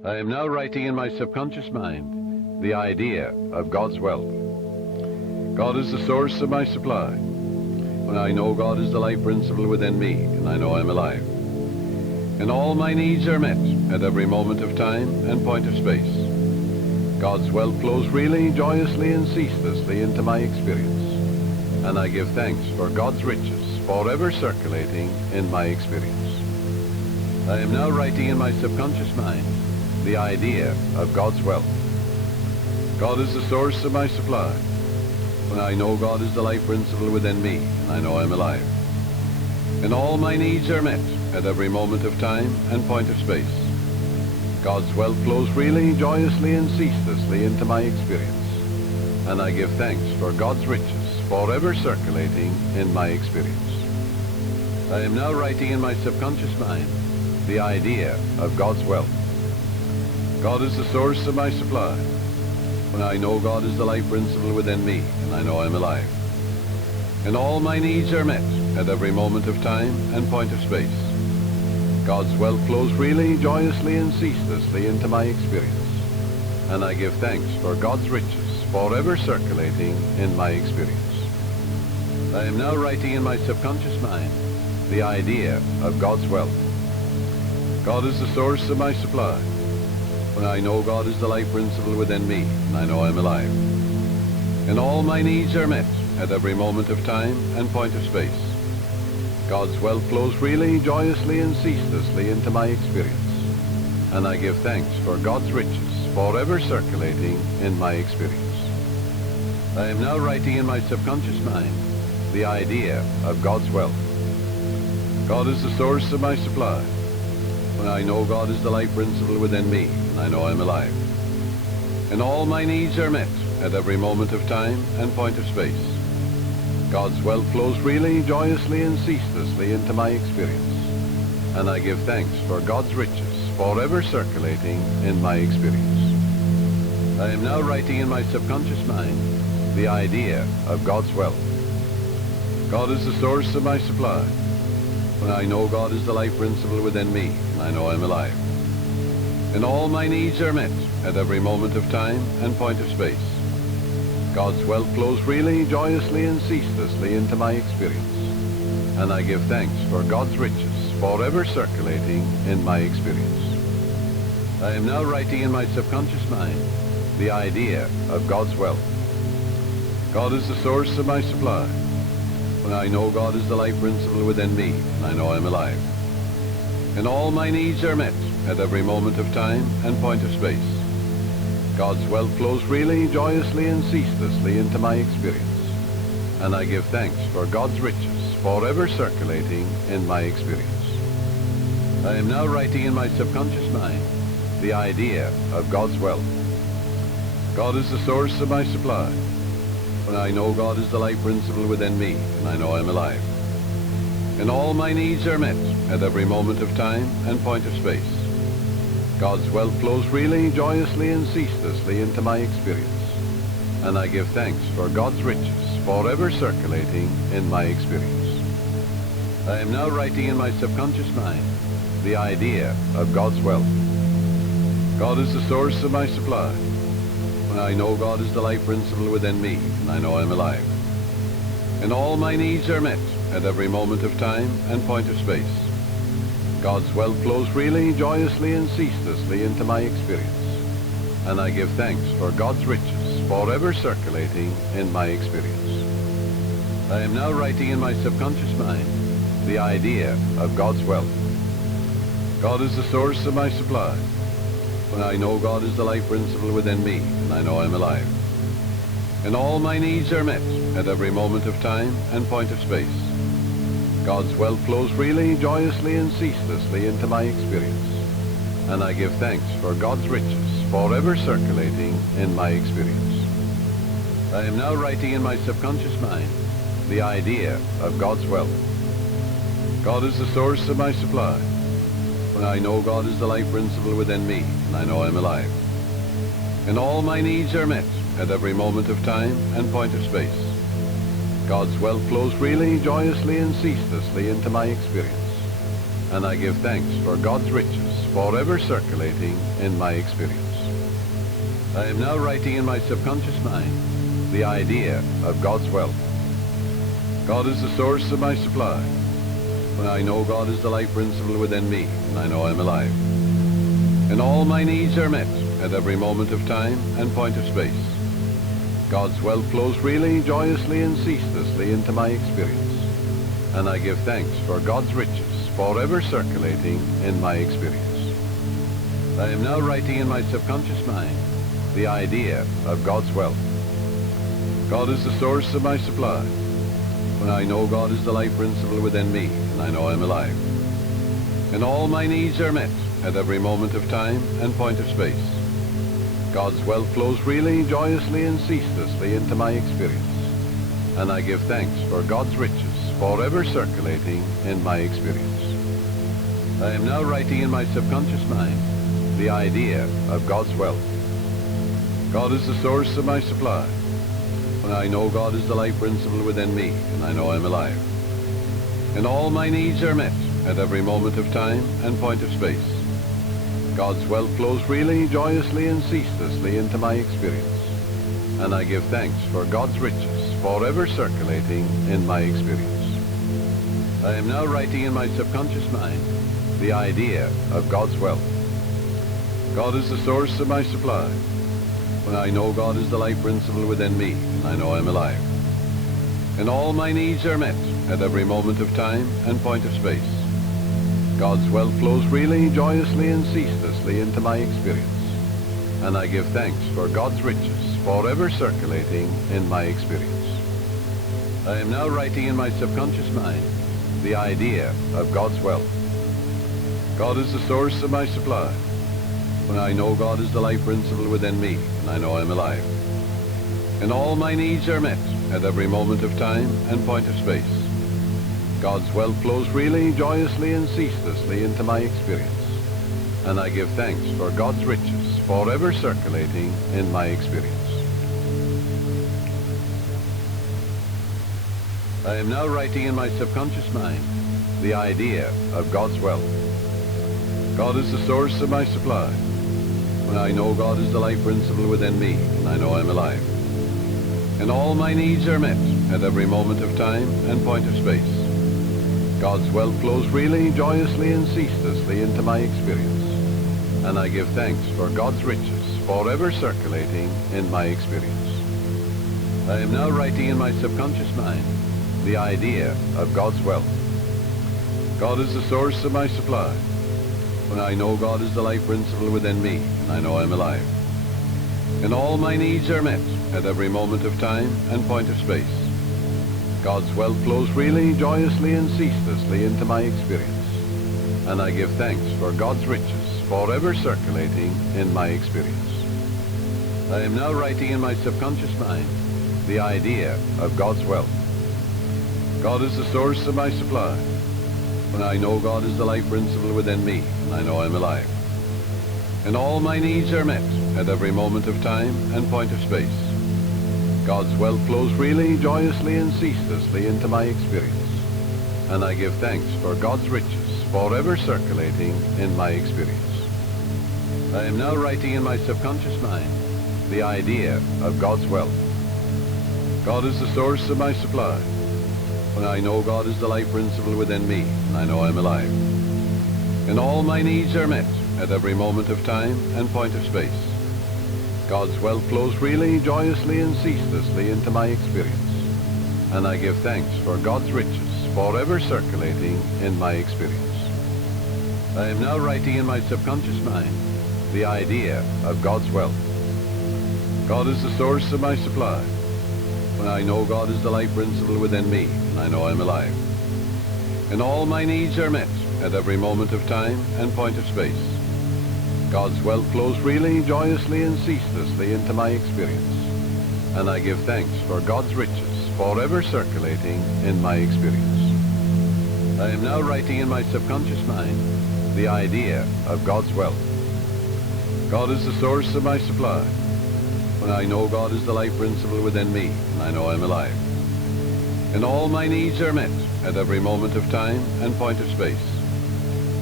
I am now writing in my subconscious mind the idea of God's wealth. God is the source of my supply. When I know God is the life principle within me, and I know I'm alive. And all my needs are met at every moment of time and point of space. God's wealth flows freely, joyously, and ceaselessly into my experience. And I give thanks for God's riches forever circulating in my experience. I am now writing in my subconscious mind the idea of God's wealth. God is the source of my supply. When I know God is the life principle within me, and I know I'm alive. And all my needs are met at every moment of time and point of space. God's wealth flows freely, joyously, and ceaselessly into my experience. And I give thanks for God's riches forever circulating in my experience. I am now writing in my subconscious mind the idea of God's wealth. God is the source of my supply. When I know God is the life principle within me, and I know I'm alive. And all my needs are met at every moment of time and point of space. God's wealth flows freely, joyously, and ceaselessly into my experience. And I give thanks for God's riches forever circulating in my experience. I am now writing in my subconscious mind the idea of God's wealth. God is the source of my supply. When I know God is the life principle within me, and I know I'm alive. And all my needs are met at every moment of time and point of space. God's wealth flows freely, joyously, and ceaselessly into my experience. And I give thanks for God's riches forever circulating in my experience. I am now writing in my subconscious mind the idea of God's wealth. God is the source of my supply. When I know God is the life principle within me, and I know I'm alive. And all my needs are met at every moment of time and point of space. God's wealth flows freely, joyously, and ceaselessly into my experience. And I give thanks for God's riches forever circulating in my experience. I am now writing in my subconscious mind the idea of God's wealth. God is the source of my supply. When I know God is the life principle within me, and I know I'm alive. And all my needs are met at every moment of time and point of space. God's wealth flows freely, joyously, and ceaselessly into my experience. And I give thanks for God's riches forever circulating in my experience. I am now writing in my subconscious mind the idea of God's wealth. God is the source of my supply. When I know God is the life principle within me, and I know I'm alive. And all my needs are met at every moment of time and point of space. God's wealth flows freely, joyously, and ceaselessly into my experience. And I give thanks for God's riches forever circulating in my experience. I am now writing in my subconscious mind the idea of God's wealth. God is the source of my supply. When I know God is the life principle within me, and I know I'm alive. And all my needs are met at every moment of time and point of space. God's wealth flows freely, joyously, and ceaselessly into my experience. And I give thanks for God's riches forever circulating in my experience. I am now writing in my subconscious mind the idea of God's wealth. God is the source of my supply. When I know God is the life principle within me, and I know I'm alive. And all my needs are met at every moment of time and point of space. God's wealth flows freely, joyously, and ceaselessly into my experience. And I give thanks for God's riches forever circulating in my experience. I am now writing in my subconscious mind the idea of God's wealth. God is the source of my supply. When I know God is the life principle within me, and I know I'm alive. And all my needs are met at every moment of time and point of space. God's wealth flows freely, joyously, and ceaselessly into my experience. And I give thanks for God's riches forever circulating in my experience. I am now writing in my subconscious mind the idea of God's wealth. God is the source of my supply. When I know God is the life principle within me, and I know I'm alive. And all my needs are met at every moment of time and point of space. God's wealth flows freely, joyously, and ceaselessly into my experience. And I give thanks for God's riches forever circulating in my experience. I am now writing in my subconscious mind the idea of God's wealth. God is the source of my supply. When I know God is the life principle within me, and I know I'm alive. And all my needs are met at every moment of time and point of space. God's wealth flows freely, joyously, and ceaselessly into my experience. And I give thanks for God's riches forever circulating in my experience. I am now writing in my subconscious mind the idea of God's wealth. God is the source of my supply. When I know God is the life principle within me, and I know I'm alive. And all my needs are met at every moment of time and point of space. God's wealth flows freely, joyously, and ceaselessly into my experience. And I give thanks for God's riches forever circulating in my experience. I am now writing in my subconscious mind the idea of God's wealth. God is the source of my supply. When I know God is the life principle within me, and I know I'm alive. And all my needs are met at every moment of time and point of space. God's wealth flows freely, joyously, and ceaselessly into my experience. And I give thanks for God's riches forever circulating in my experience. I am now writing in my subconscious mind the idea of God's wealth. God is the source of my supply. When I know God is the life principle within me, and I know I'm alive. And all my needs are met at every moment of time and point of space. God's wealth flows freely, joyously, and ceaselessly into my experience. And I give thanks for God's riches forever circulating in my experience. I am now writing in my subconscious mind the idea of God's wealth. God is the source of my supply. When I know God is the life principle within me, and I know I'm alive. And all my needs are met at every moment of time and point of space. God's wealth flows freely, joyously, and ceaselessly into my experience. And I give thanks for God's riches forever circulating in my experience. I am now writing in my subconscious mind the idea of God's wealth. God is the source of my supply. When I know God is the life principle within me, and I know I'm alive. And all my needs are met at every moment of time and point of space. God's wealth flows freely, joyously, and ceaselessly into my experience. And I give thanks for God's riches forever circulating in my experience. I am now writing in my subconscious mind the idea of God's wealth. God is the source of my supply. When I know God is the life principle within me, and I know I'm alive. And all my needs are met at every moment of time and point of space. God's wealth flows freely, joyously, and ceaselessly into my experience. And I give thanks for God's riches forever circulating in my experience. I am now writing in my subconscious mind the idea of God's wealth. God is the source of my supply. When I know God is the life principle within me, and I know I'm alive. And all my needs are met at every moment of time and point of space. God's wealth flows freely, joyously, and ceaselessly into my experience. And I give thanks for God's riches forever circulating in my experience. I am now writing in my subconscious mind the idea of God's wealth. God is the source of my supply. When I know God is the life principle within me, and I know I'm alive. And all my needs are met at every moment of time and point of space. God's wealth flows freely, joyously, and ceaselessly into my experience. And I give thanks for God's riches forever circulating in my experience. I am now writing in my subconscious mind the idea of God's wealth. God is the source of my supply. When I know God is the life principle within me, and I know I'm alive. And all my needs are met at every moment of time and point of space. God's wealth flows freely, joyously, and ceaselessly into my experience. And I give thanks for God's riches forever circulating in my experience. I am now writing in my subconscious mind the idea of God's wealth. God is the source of my supply. When I know God is the life principle within me, and I know I'm alive. And all my needs are met at every moment of time and point of space.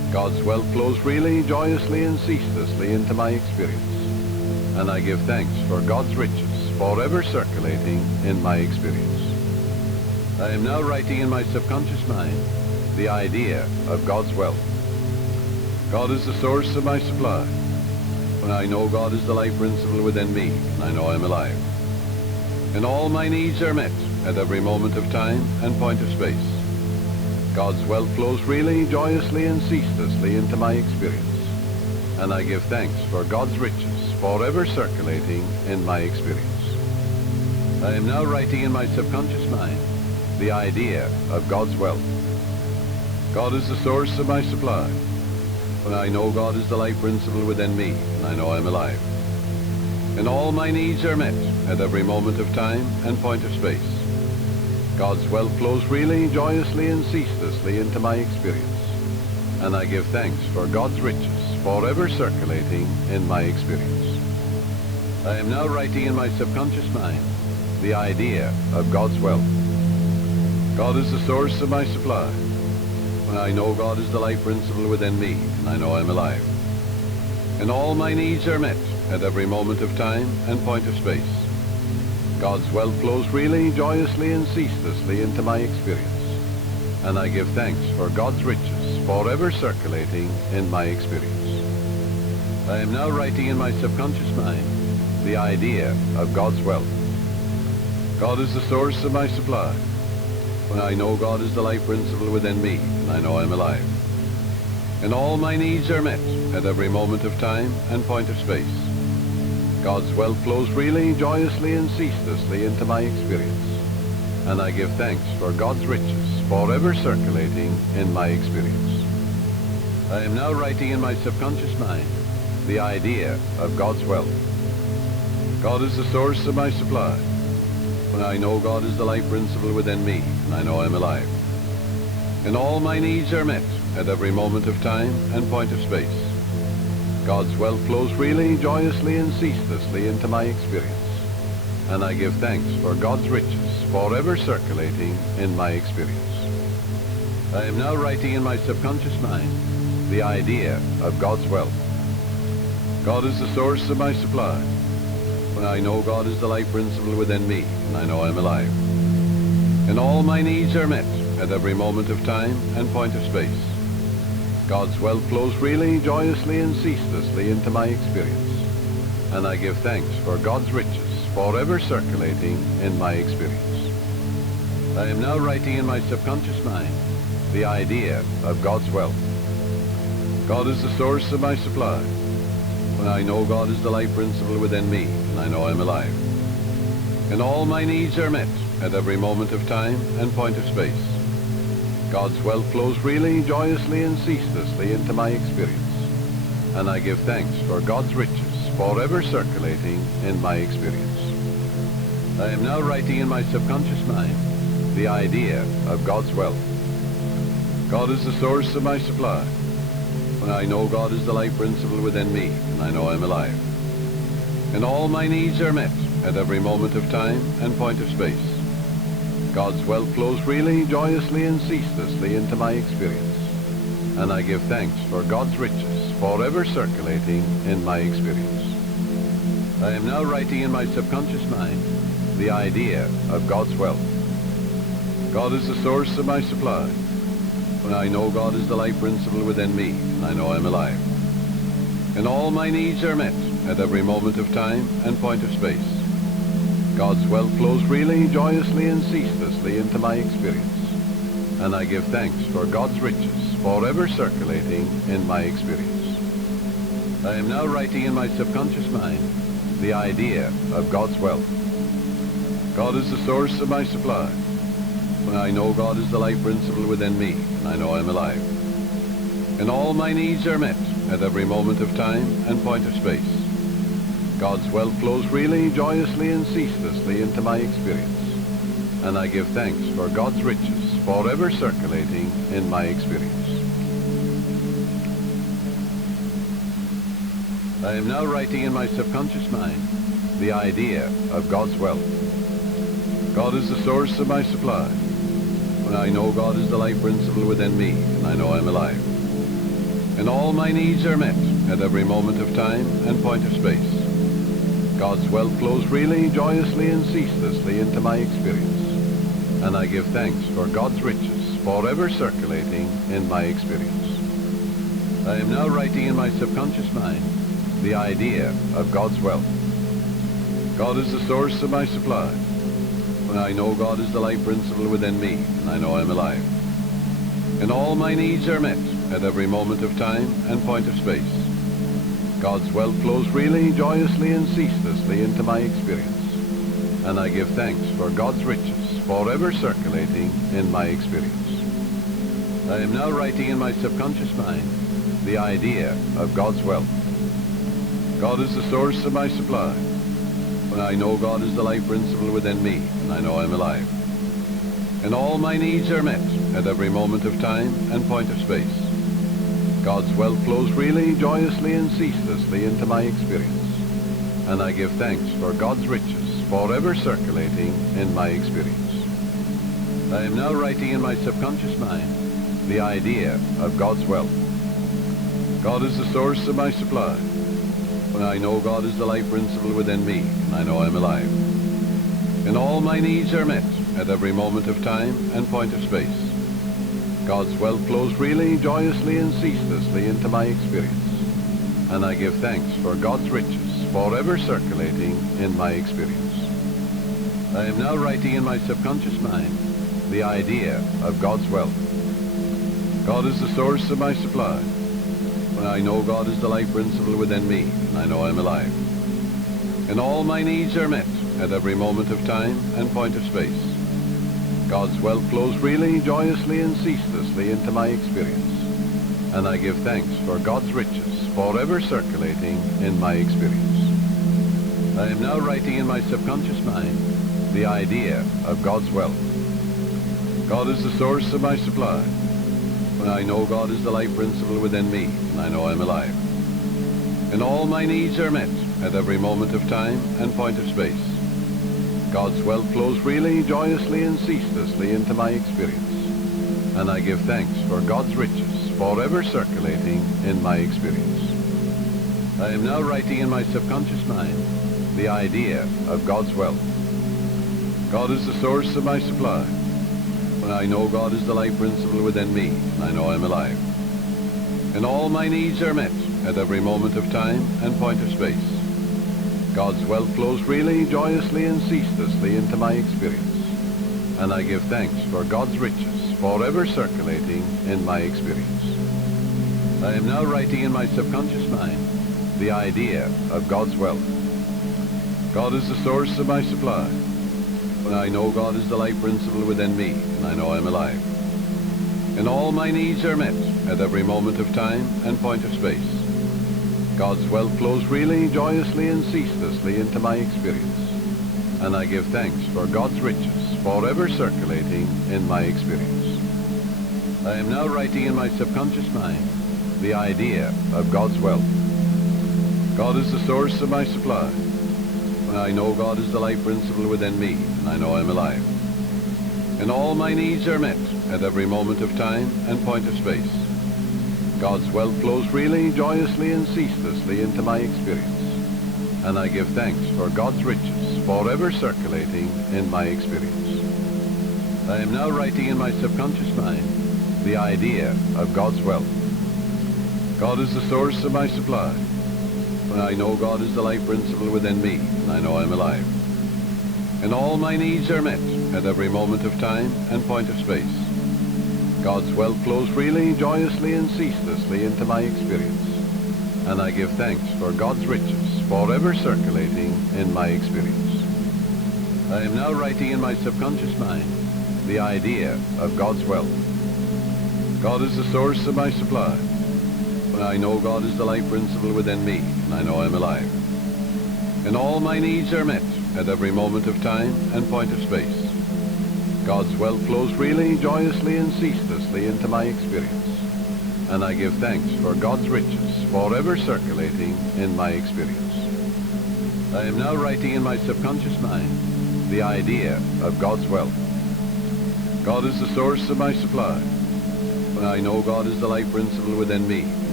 God's wealth flows freely, joyously, and ceaselessly into my experience. And I give thanks for God's riches forever circulating in my experience. I am now writing in my subconscious mind the idea of God's wealth. God is the source of my supply. When I know God is the life principle within me, and I know I'm alive. And all my needs are met at every moment of time and point of space. God's wealth flows freely, joyously, and ceaselessly into my experience. And I give thanks for God's riches forever circulating in my experience. I am now writing in my subconscious mind the idea of God's wealth. God is the source of my supply. When I know God is the life principle within me, and I know I'm alive. And all my needs are met at every moment of time and point of space. God's wealth flows freely, joyously, and ceaselessly into my experience. And I give thanks for God's riches forever circulating in my experience. I am now writing in my subconscious mind the idea of God's wealth. God is the source of my supply. When I know God is the life principle within me, and I know I'm alive. And all my needs are met at every moment of time and point of space. God's wealth flows freely, joyously, and ceaselessly into my experience. And I give thanks for God's riches forever circulating in my experience. I am now writing in my subconscious mind the idea of God's wealth. God is the source of my supply. When I know God is the life principle within me, and I know I'm alive. And all my needs are met at every moment of time and point of space. God's wealth flows freely, joyously, and ceaselessly into my experience. And I give thanks for God's riches forever circulating in my experience. I am now writing in my subconscious mind the idea of God's wealth. God is the source of my supply. When I know God is the life principle within me, and I know I'm alive. And all my needs are met at every moment of time and point of space. God's wealth flows freely, joyously, and ceaselessly into my experience. And I give thanks for God's riches forever circulating in my experience. I am now writing in my subconscious mind the idea of God's wealth. God is the source of my supply. When I know God is the life principle within me, and I know I'm alive. And all my needs are met at every moment of time and point of space. God's wealth flows freely, joyously, and ceaselessly into my experience. And I give thanks for God's riches forever circulating in my experience. I am now writing in my subconscious mind the idea of God's wealth. God is the source of my supply. When I know God is the life principle within me, and I know I'm alive. And all my needs are met at every moment of time and point of space. God's wealth flows freely, joyously, and ceaselessly into my experience. And I give thanks for God's riches forever circulating in my experience. I am now writing in my subconscious mind the idea of God's wealth. God is the source of my supply. When I know God is the life principle within me, and I know I'm alive. And all my needs are met at every moment of time and point of space. God's wealth flows freely, joyously, and ceaselessly into my experience. And I give thanks for God's riches forever circulating in my experience. I am now writing in my subconscious mind the idea of God's wealth. God is the source of my supply. When I know God is the life principle within me, and I know I'm alive. And all my needs are met at every moment of time and point of space. God's wealth flows freely, joyously, and ceaselessly into my experience. And I give thanks for God's riches forever circulating in my experience. I am now writing in my subconscious mind the idea of God's wealth. God is the source of my supply. When I know God is the life principle within me, and I know I'm alive. And all my needs are met at every moment of time and point of space. God's wealth flows freely, joyously, and ceaselessly into my experience. And I give thanks for God's riches forever circulating in my experience. I am now writing in my subconscious mind the idea of God's wealth. God is the source of my supply. When I know God is the life principle within me, and I know I'm alive. and all my needs are met at every moment of time and point of space. God's wealth flows freely, joyously, and ceaselessly into my experience, and I give thanks for God's riches forever circulating in my experience. I am now writing in my subconscious mind the idea of God's wealth. God is the source of my supply. When I know God is the life principle within me, and I know I'm alive, and all my needs are met at every moment of time and point of space. God's wealth flows freely, joyously, and ceaselessly into my experience, and I give thanks for God's riches forever circulating in my experience. I am now writing in my subconscious mind the idea of God's wealth. God is the source of my supply. When I know God is the life principle within me, and I know I'm alive, and all my needs are met at every moment of time and point of space. God's wealth flows freely, joyously, and ceaselessly into my experience, and I give thanks for God's riches forever circulating in my experience. I am now writing in my subconscious mind the idea of God's wealth. God is the source of my supply. When I know God is the life principle within me, and I know I'm alive, and all my needs are met at every moment of time and point of space. God's wealth flows freely, joyously, and ceaselessly into my experience, and I give thanks for God's riches forever circulating in my experience. I am now writing in my subconscious mind the idea of God's wealth. God is the source of my supply. When I know God is the life principle within me, and I know I'm alive, and all my needs are met at every moment of time and point of space. God's wealth flows freely, joyously, and ceaselessly into my experience, and I give thanks for God's riches forever circulating in my experience. I am now writing in my subconscious mind the idea of God's wealth. God is the source of my supply. When I know God is the life principle within me, and I know I'm alive, and all my needs are met at every moment of time and point of space. God's wealth flows freely, joyously, and ceaselessly into my experience, and I give thanks for God's riches forever circulating in my experience. I am now writing in my subconscious mind the idea of God's wealth. God is the source of my supply. When I know God is the life principle within me, and I know I'm alive, and all my needs are met at every moment of time and point of space. God's wealth flows freely, joyously, and ceaselessly into my experience, and I give thanks for God's riches forever circulating in my experience. I am now writing in my subconscious mind the idea of God's wealth. God is the source of my supply. When I know God is the life principle within me, and I know I'm alive, and all my needs are met at every moment of time and point of space. God's wealth flows freely, joyously, and ceaselessly into my experience, and I give thanks for God's riches forever circulating in my experience. I am now writing in my subconscious mind the idea of God's wealth. God is the source of my supply. When I know God is the life principle within me, and I know I'm alive, and all my needs are met at every moment of time and point of space. God's wealth flows freely, joyously, and ceaselessly into my experience, and I give thanks for God's riches forever circulating in my experience. I am now writing in my subconscious mind the idea of God's wealth. God is the source of my supply. When I know God is the life principle within me, and I know I'm alive, and all my needs are met at every moment of time and point of space. God's wealth flows freely, joyously, and ceaselessly into my experience, and I give thanks for God's riches forever circulating in my experience. I am now writing in my subconscious mind the idea of God's wealth. God is the source of my supply. When I know God is the life principle within me, and I know I'm alive, and all my needs are met at every moment of time and point of space. God's wealth flows freely, joyously, and ceaselessly into my experience, and I give thanks for God's riches forever circulating in my experience. I am now writing in my subconscious mind the idea of God's wealth. God is the source of my supply. When I know God is the life principle within me, and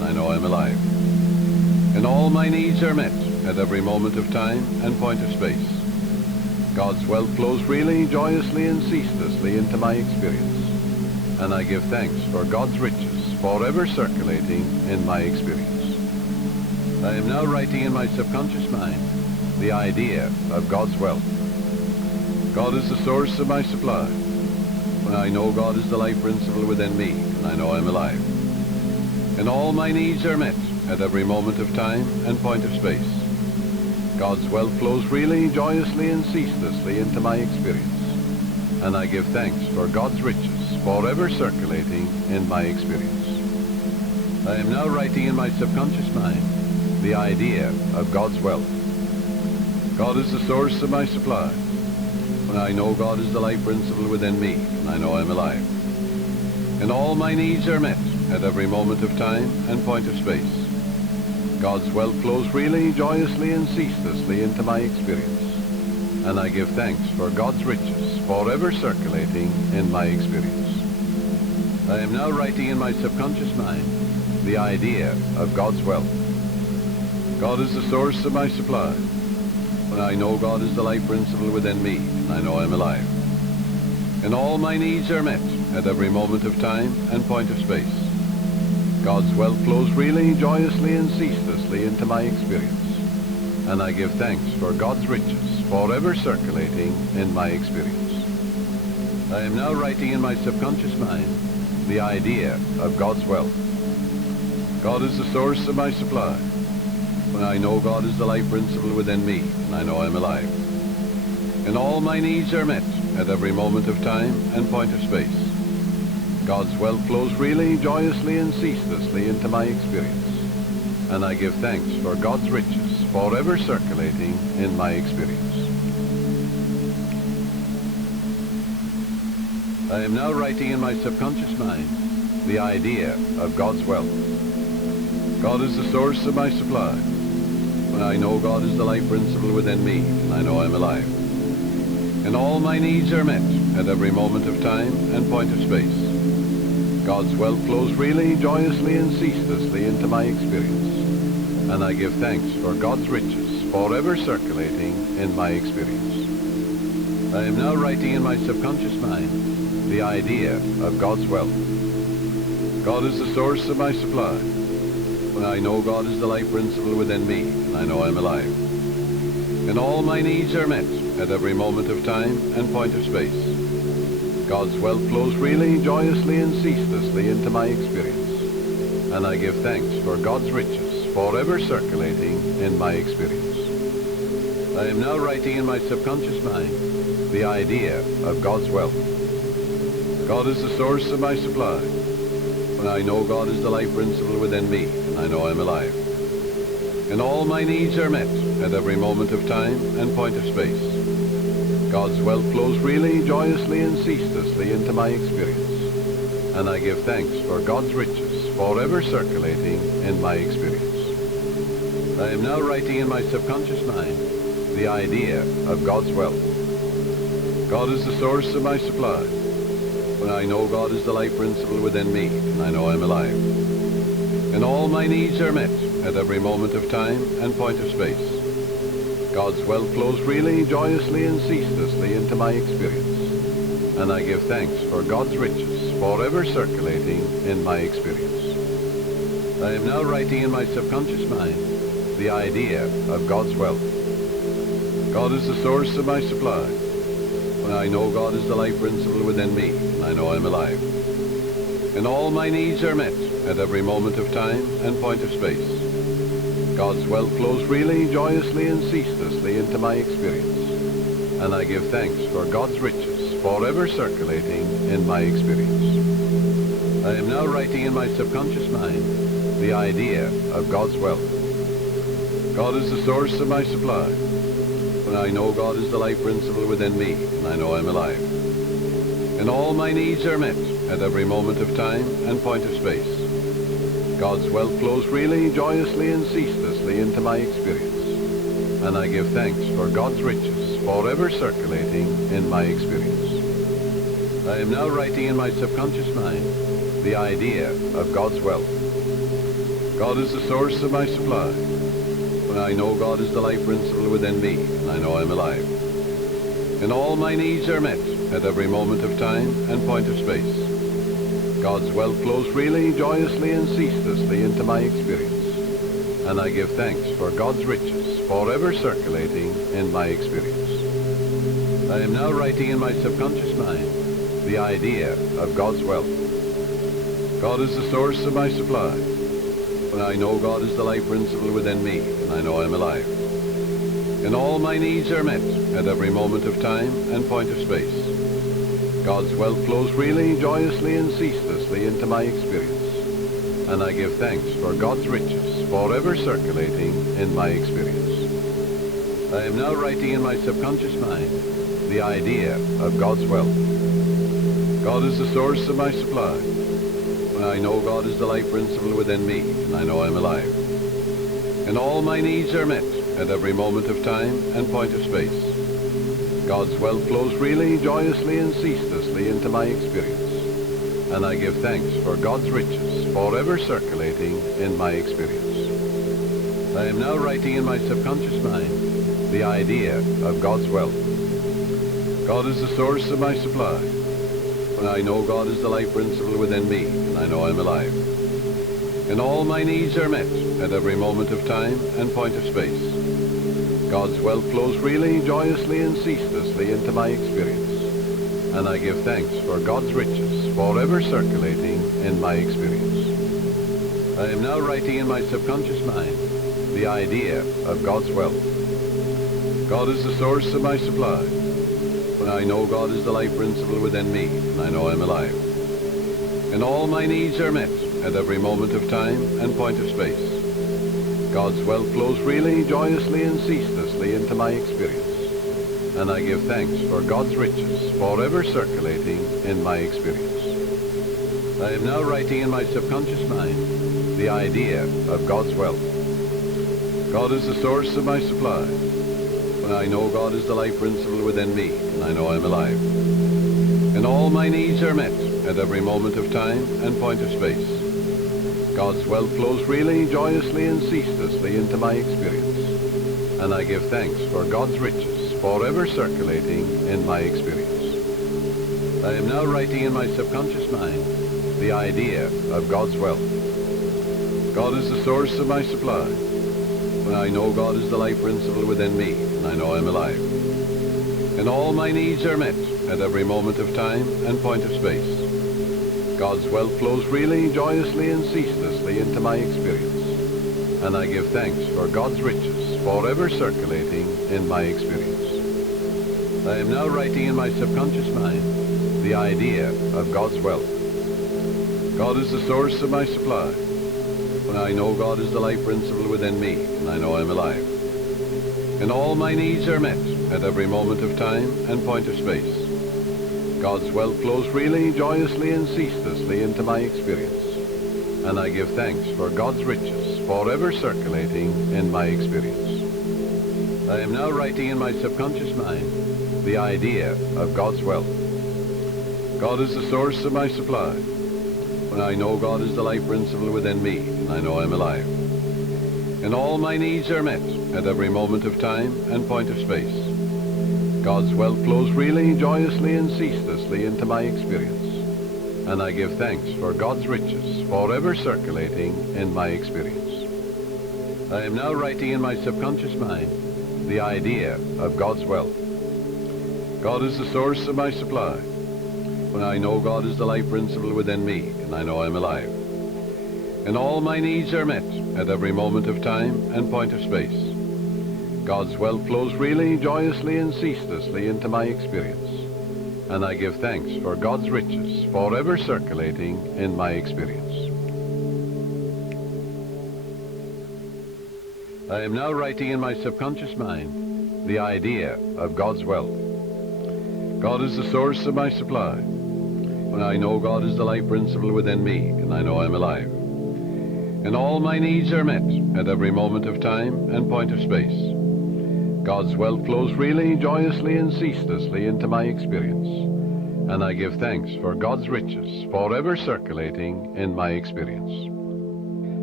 and I know I'm alive. And all my needs are met at every moment of time and point of space. God's wealth flows freely, joyously, and ceaselessly into my experience. And I give thanks for God's riches forever circulating in my experience. I am now writing in my subconscious mind the idea of God's wealth. God is the source of my supply. When I know God is the life principle within me, and I know I'm alive. And all my needs are met at every moment of time and point of space. God's wealth flows freely, joyously, and ceaselessly into my experience. And I give thanks for God's riches forever circulating in my experience. I am now writing in my subconscious mind the idea of God's wealth. God is the source of my supply. When I know God is the life principle within me, and I know I'm alive. And all my needs are met at every moment of time and point of space. God's wealth flows freely, joyously, and ceaselessly into my experience. And I give thanks for God's riches forever circulating in my experience. I am now writing in my subconscious mind the idea of God's wealth. God is the source of my supply. When I know God is the life principle within me, and I know I'm alive. And all my needs are met at every moment of time and point of space. God's wealth flows freely, joyously, and ceaselessly into my experience. And I give thanks for God's riches forever circulating in my experience. I am now writing in my subconscious mind the idea of God's wealth. God is the source of my supply. When I know God is the life principle within me, and I know I'm alive. And all my needs are met at every moment of time and point of space. God's wealth flows freely, joyously, and ceaselessly into my experience. And I give thanks for God's riches forever circulating in my experience. I am now writing in my subconscious mind the idea of God's wealth. God is the source of my supply. When I know God is the life principle within me, and I know I'm alive. And all my needs are met at every moment of time and point of space. God's wealth flows freely, joyously, and ceaselessly into my experience. And I give thanks for God's riches forever circulating in my experience. I am now writing in my subconscious mind the idea of God's wealth. God is the source of my supply. When I know God is the life principle within me, and I know I'm alive. And all my needs are met at every moment of time and point of space. God's wealth flows freely, joyously, and ceaselessly into my experience. And I give thanks for God's riches forever circulating in my experience. I am now writing in my subconscious mind the idea of God's wealth. God is the source of my supply. When I know God is the life principle within me, and I know I'm alive. And all my needs are met at every moment of time and point of space. God's wealth flows freely, joyously, and ceaselessly into my experience. And I give thanks for God's riches forever circulating in my experience. I am now writing in my subconscious mind the idea of God's wealth. God is the source of my supply. When I know God is the life principle within me, and I know I'm alive. And all my needs are met at every moment of time and point of space. God's wealth flows freely, joyously, and ceaselessly into my experience. And I give thanks for God's riches forever circulating in my experience. I am now writing in my subconscious mind the idea of God's wealth. God is the source of my supply. When I know God is the life principle within me, and I know I'm alive. And all my needs are met at every moment of time and point of space. God's wealth flows freely, joyously, and ceaselessly into my experience. And I give thanks for God's riches forever circulating in my experience. I am now writing in my subconscious mind the idea of God's wealth. God is the source of my supply. When I know God is the life principle within me, and I know I'm alive. And all my needs are met at every moment of time and point of space. God's wealth flows freely, joyously, and ceaselessly into my experience. And I give thanks for God's riches forever circulating in my experience. I am now writing in my subconscious mind the idea of God's wealth. God is the source of my supply. When I know God is the life principle within me, and I know I'm alive. And all my needs are met at every moment of time and point of space. God's wealth flows freely, joyously, and ceaselessly into my experience. And I give thanks for God's riches forever circulating in my experience. I am now writing in my subconscious mind the idea of God's wealth. God is the source of my supply. When I know God is the life principle within me, and I know I'm alive. And all my needs are met at every moment of time and point of space. God's wealth flows freely, joyously, and ceaselessly into my experience. And I give thanks for God's riches forever circulating in my experience. I am now writing in my subconscious mind the idea of God's wealth. God is the source of my supply. When I know God is the life principle within me, and I know I'm alive. And all my needs are met at every moment of time and point of space. God's wealth flows freely, joyously, and ceaselessly into my experience. And I give thanks for God's riches forever circulating in my experience. I am now writing in my subconscious mind the idea of God's wealth. God is the source of my supply. When I know God is the life principle within me, and I know I'm alive. And all my needs are met at every moment of time and point of space. God's wealth flows freely, joyously, and ceaselessly into my experience. And I give thanks for God's riches forever circulating in my experience. I am now writing in my subconscious mind the idea of God's wealth. God is the source of my supply. When I know God is the life principle within me, and I know I'm alive. And all my needs are met at every moment of time and point of space. God's wealth flows freely, joyously, and ceaselessly into my experience. And I give thanks for God's riches forever circulating in my experience. I am now writing in my subconscious mind the idea of God's wealth. God is the source of my supply. When I know God is the life principle within me, and I know I'm alive. And all my needs are met at every moment of time and point of space. God's wealth flows freely, joyously, and ceaselessly into my experience. And I give thanks for God's riches forever circulating in my experience. I am now writing in my subconscious mind the idea of God's wealth. God is the source of my supply. When I know God is the life principle within me, and I know I'm alive. And all my needs are met at every moment of time and point of space. God's wealth flows freely, joyously, and ceaselessly into my experience. And I give thanks for God's riches forever circulating in my experience. I am now writing in my subconscious mind the idea of God's wealth. God is the source of my supply. When I know God is the life principle within me, and I know I'm alive. And all my needs are met at every moment of time and point of space. God's wealth flows freely, joyously, and ceaselessly into my experience. And I give thanks for God's riches forever circulating in my experience. I am now writing in my subconscious mind the idea of God's wealth. God is the source of my supply. When I know God is the life principle within me, and I know I'm alive. And all my needs are met at every moment of time and point of space. God's wealth flows freely, joyously, and ceaselessly into my experience. And I give thanks for God's riches forever circulating in my experience. I am now writing in my subconscious mind the idea of God's wealth. God is the source of my supply. When I know God is the life principle within me, and I know I'm alive. And all my needs are met at every moment of time and point of space. God's wealth flows freely, joyously, and ceaselessly into my experience. And I give thanks for God's riches forever circulating in my experience. I am now writing in my subconscious mind the idea of God's wealth. God is the source of my supply. When I know God is the life principle within me, and I know I'm alive. And all my needs are met at every moment of time and point of space. God's wealth flows freely, joyously, and ceaselessly into my experience. And I give thanks for God's riches forever circulating in my experience.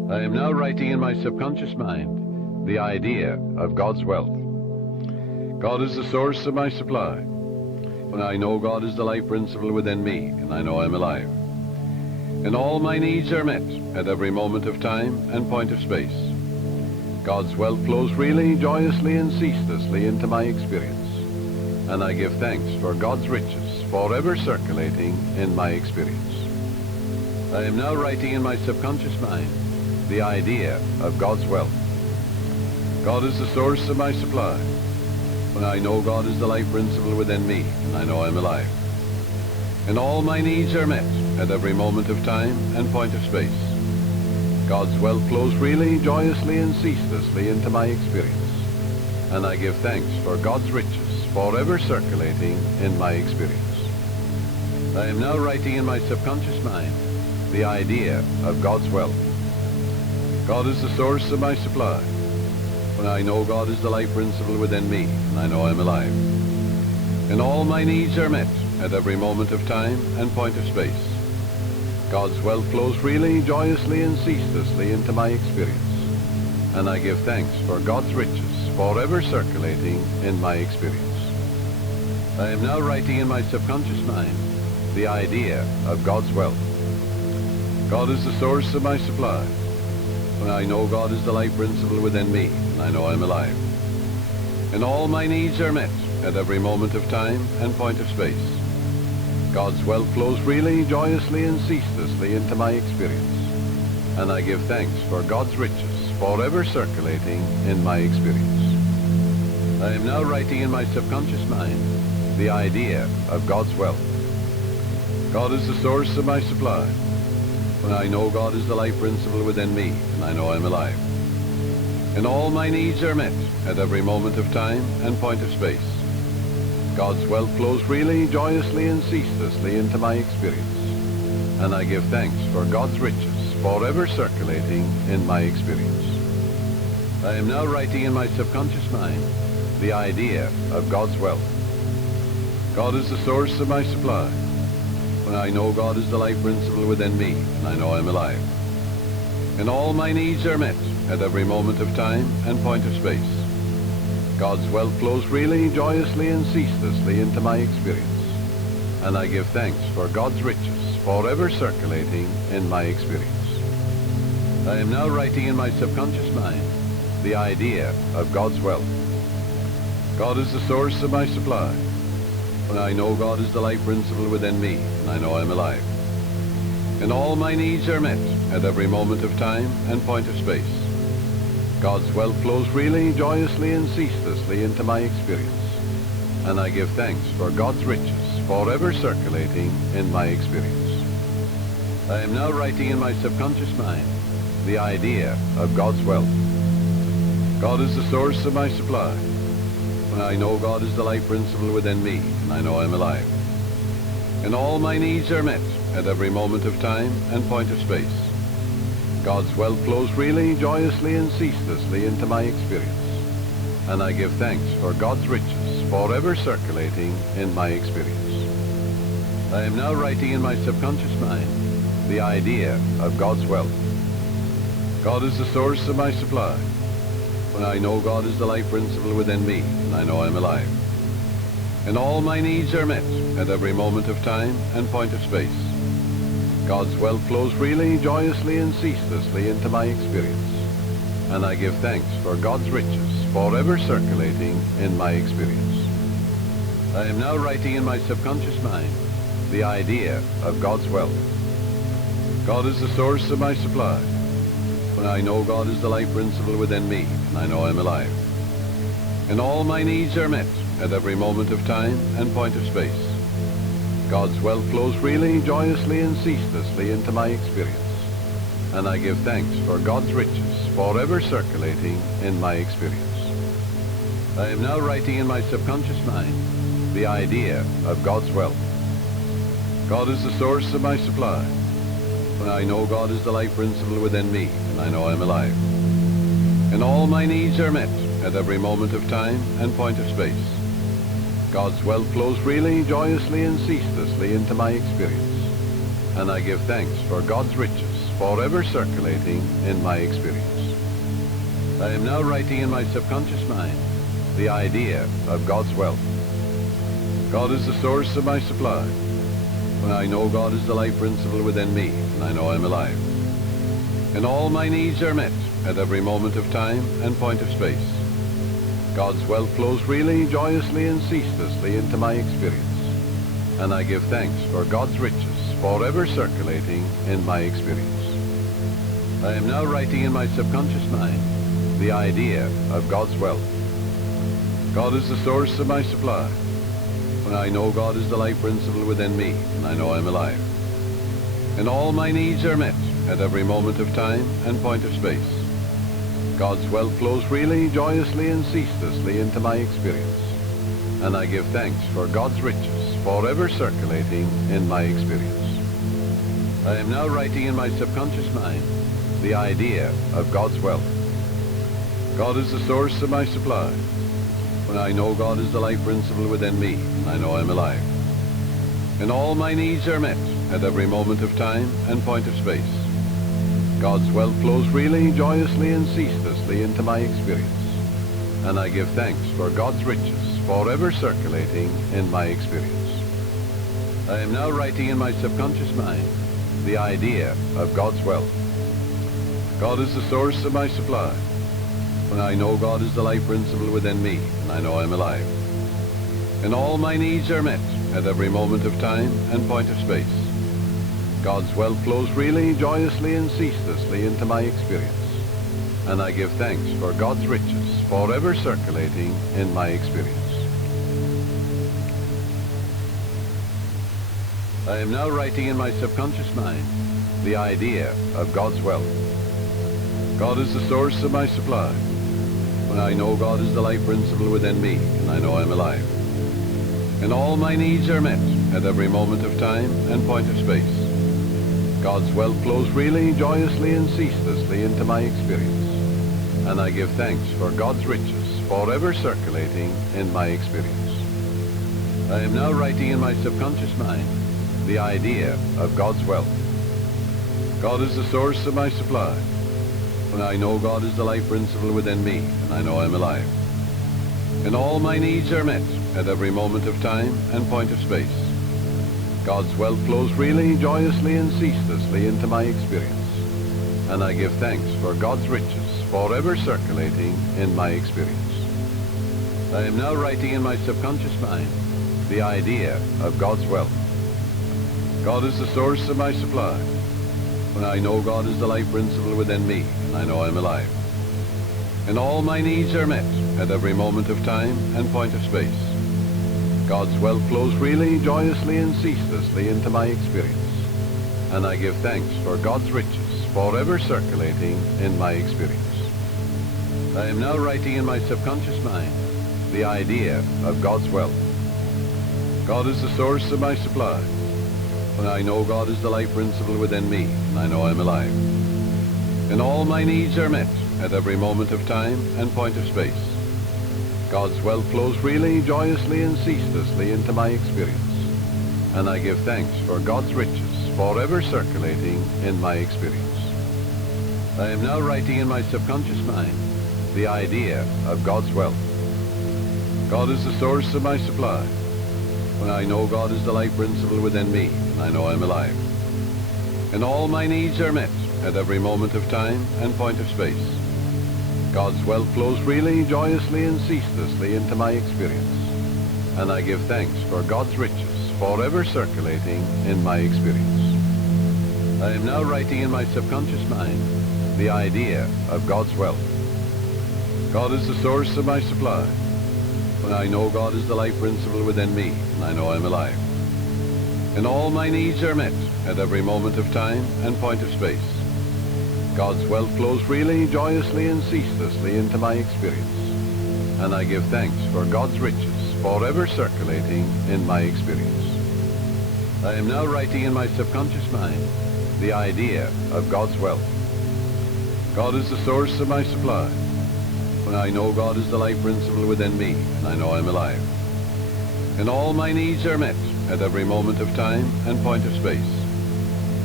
I am now writing in my subconscious mind the idea of God's wealth. God is the source of my supply. When I know God is the life principle within me, and I know I'm alive. And all my needs are met at every moment of time and point of space. God's wealth flows freely, joyously, and ceaselessly into my experience. And I give thanks for God's riches forever circulating in my experience. I am now writing in my subconscious mind the idea of God's wealth. God is the source of my supply. When I know God is the life principle within me, and I know I'm alive. And all my needs are met at every moment of time and point of space. God's wealth flows freely, joyously, and ceaselessly into my experience. And I give thanks for God's riches forever circulating in my experience. I am now writing in my subconscious mind the idea of God's wealth. God is the source of my supply. When I know God is the life principle within me, and I know I'm alive. And all my needs are met at every moment of time and point of space. God's wealth flows freely, joyously, and ceaselessly into my experience. And I give thanks for God's riches forever circulating in my experience. I am now writing in my subconscious mind the idea of God's wealth. God is the source of my supply. When I know God is the life principle within me, and I know I'm alive. And all my needs are met at every moment of time and point of space. God's wealth flows freely, joyously, and ceaselessly into my experience. And I give thanks for God's riches forever circulating in my experience. I am now writing in my subconscious mind the idea of God's wealth. God is the source of my supply. When I know God is the life principle within me, and I know I'm alive. And all my needs are met at every moment of time and point of space. God's wealth flows freely, joyously, and ceaselessly into my experience. And I give thanks for God's riches forever circulating in my experience. I am now writing in my subconscious mind the idea of God's wealth. God is the source of my supply. When I know God is the life principle within me, and I know I'm alive. And all my needs are met at every moment of time and point of space. God's wealth flows freely, joyously, and ceaselessly into my experience. And I give thanks for God's riches forever circulating in my experience. I am now writing in my subconscious mind the idea of God's wealth. God is the source of my supply. When I know God is the life principle within me, and I know I'm alive. And all my needs are met at every moment of time and point of space. God's wealth flows freely, joyously, and ceaselessly into my experience. And I give thanks for God's riches forever circulating in my experience. I am now writing in my subconscious mind the idea of God's wealth. God is the source of my supply. When I know God is the life principle within me, and I know I'm alive. And all my needs are met at every moment of time and point of space. God's wealth flows freely, joyously, and ceaselessly into my experience. And I give thanks for God's riches forever circulating in my experience. I am now writing in my subconscious mind the idea of God's wealth. God is the source of my supply. When I know God is the life principle within me, and I know I'm alive. And all my needs are met at every moment of time and point of space. God's wealth flows freely, joyously, and ceaselessly into my experience. And I give thanks for God's riches forever circulating in my experience. I am now writing in my subconscious mind the idea of God's wealth. God is the source of my supply. When I know God is the life principle within me, and I know I'm alive. And all my needs are met at every moment of time and point of space. God's wealth flows freely, joyously, and ceaselessly into my experience. And I give thanks for God's riches forever circulating in my experience. I am now writing in my subconscious mind the idea of God's wealth. God is the source of my supply. When I know God is the life principle within me, and I know I'm alive. And all my needs are met at every moment of time and point of space. God's wealth flows freely, joyously, and ceaselessly into my experience. And I give thanks for God's riches forever circulating in my experience. I am now writing in my subconscious mind the idea of God's wealth. God is the source of my supply. When I know God is the life principle within me, and I know I'm alive. And all my needs are met at every moment of time and point of space. God's wealth flows freely, joyously, and ceaselessly into my experience. And I give thanks for God's riches forever circulating in my experience. I am now writing in my subconscious mind the idea of God's wealth. God is the source of my supply. When I know God is the life principle within me, and I know I'm alive. And all my needs are met at every moment of time and point of space. God's wealth flows freely, joyously, and ceaselessly into my experience. And I give thanks for God's riches forever circulating in my experience. I am now writing in my subconscious mind the idea of God's wealth. God is the source of my supply. When I know God is the life principle within me, and I know I'm alive. And all my needs are met at every moment of time and point of space. God's wealth flows freely, joyously, and ceaselessly into my experience. And I give thanks for God's riches forever circulating in my experience. I am now writing in my subconscious mind the idea of God's wealth. God is the source of my supply. When I know God is the life principle within me, and I know I'm alive. And all my needs are met at every moment of time and point of space. God's wealth flows freely, joyously, and ceaselessly into my experience. And I give thanks for God's riches forever circulating in my experience. I am now writing in my subconscious mind the idea of God's wealth. God is the source of my supply. When I know God is the life principle within me, and I know I'm alive. And all my needs are met at every moment of time and point of space. God's wealth flows freely, joyously, and ceaselessly into my experience. And I give thanks for God's riches forever circulating in my experience. I am now writing in my subconscious mind the idea of God's wealth. God is the source of my supply. When I know God is the life principle within me, and I know I'm alive. And all my needs are met at every moment of time and point of space. God's wealth flows freely, joyously, and ceaselessly into my experience. And I give thanks for God's riches forever circulating in my experience. I am now writing in my subconscious mind the idea of God's wealth. God is the source of my supply. When I know God is the life principle within me, and I know I'm alive. And all my needs are met at every moment of time and point of space. God's wealth flows freely, joyously, and ceaselessly into my experience. And I give thanks for God's riches forever circulating in my experience. I am now writing in my subconscious mind the idea of God's wealth. God is the source of my supply. When I know God is the life principle within me, and I know I'm alive. And all my needs are met at every moment of time and point of space. God's wealth flows freely, joyously, and ceaselessly into my experience. And I give thanks for God's riches forever circulating in my experience. I am now writing in my subconscious mind the idea of God's wealth. God is the source of my supply. When I know God is the life principle within me, and I know I'm alive. And all my needs are met at every moment of time and point of space. God's wealth flows freely, joyously, and ceaselessly into my experience. And I give thanks for God's riches forever circulating in my experience. I am now writing in my subconscious mind the idea of God's wealth. God is the source of my supply. When I know God is the life principle within me, and I know I'm alive. And all my needs are met at every moment of time and point of space. God's wealth flows freely, joyously, and ceaselessly into my experience. And I give thanks for God's riches forever circulating in my experience. I am now writing in my subconscious mind the idea of God's wealth. God is the source of my supply. When I know God is the life principle within me, and I know I'm alive. And all my needs are met at every moment of time and point of space.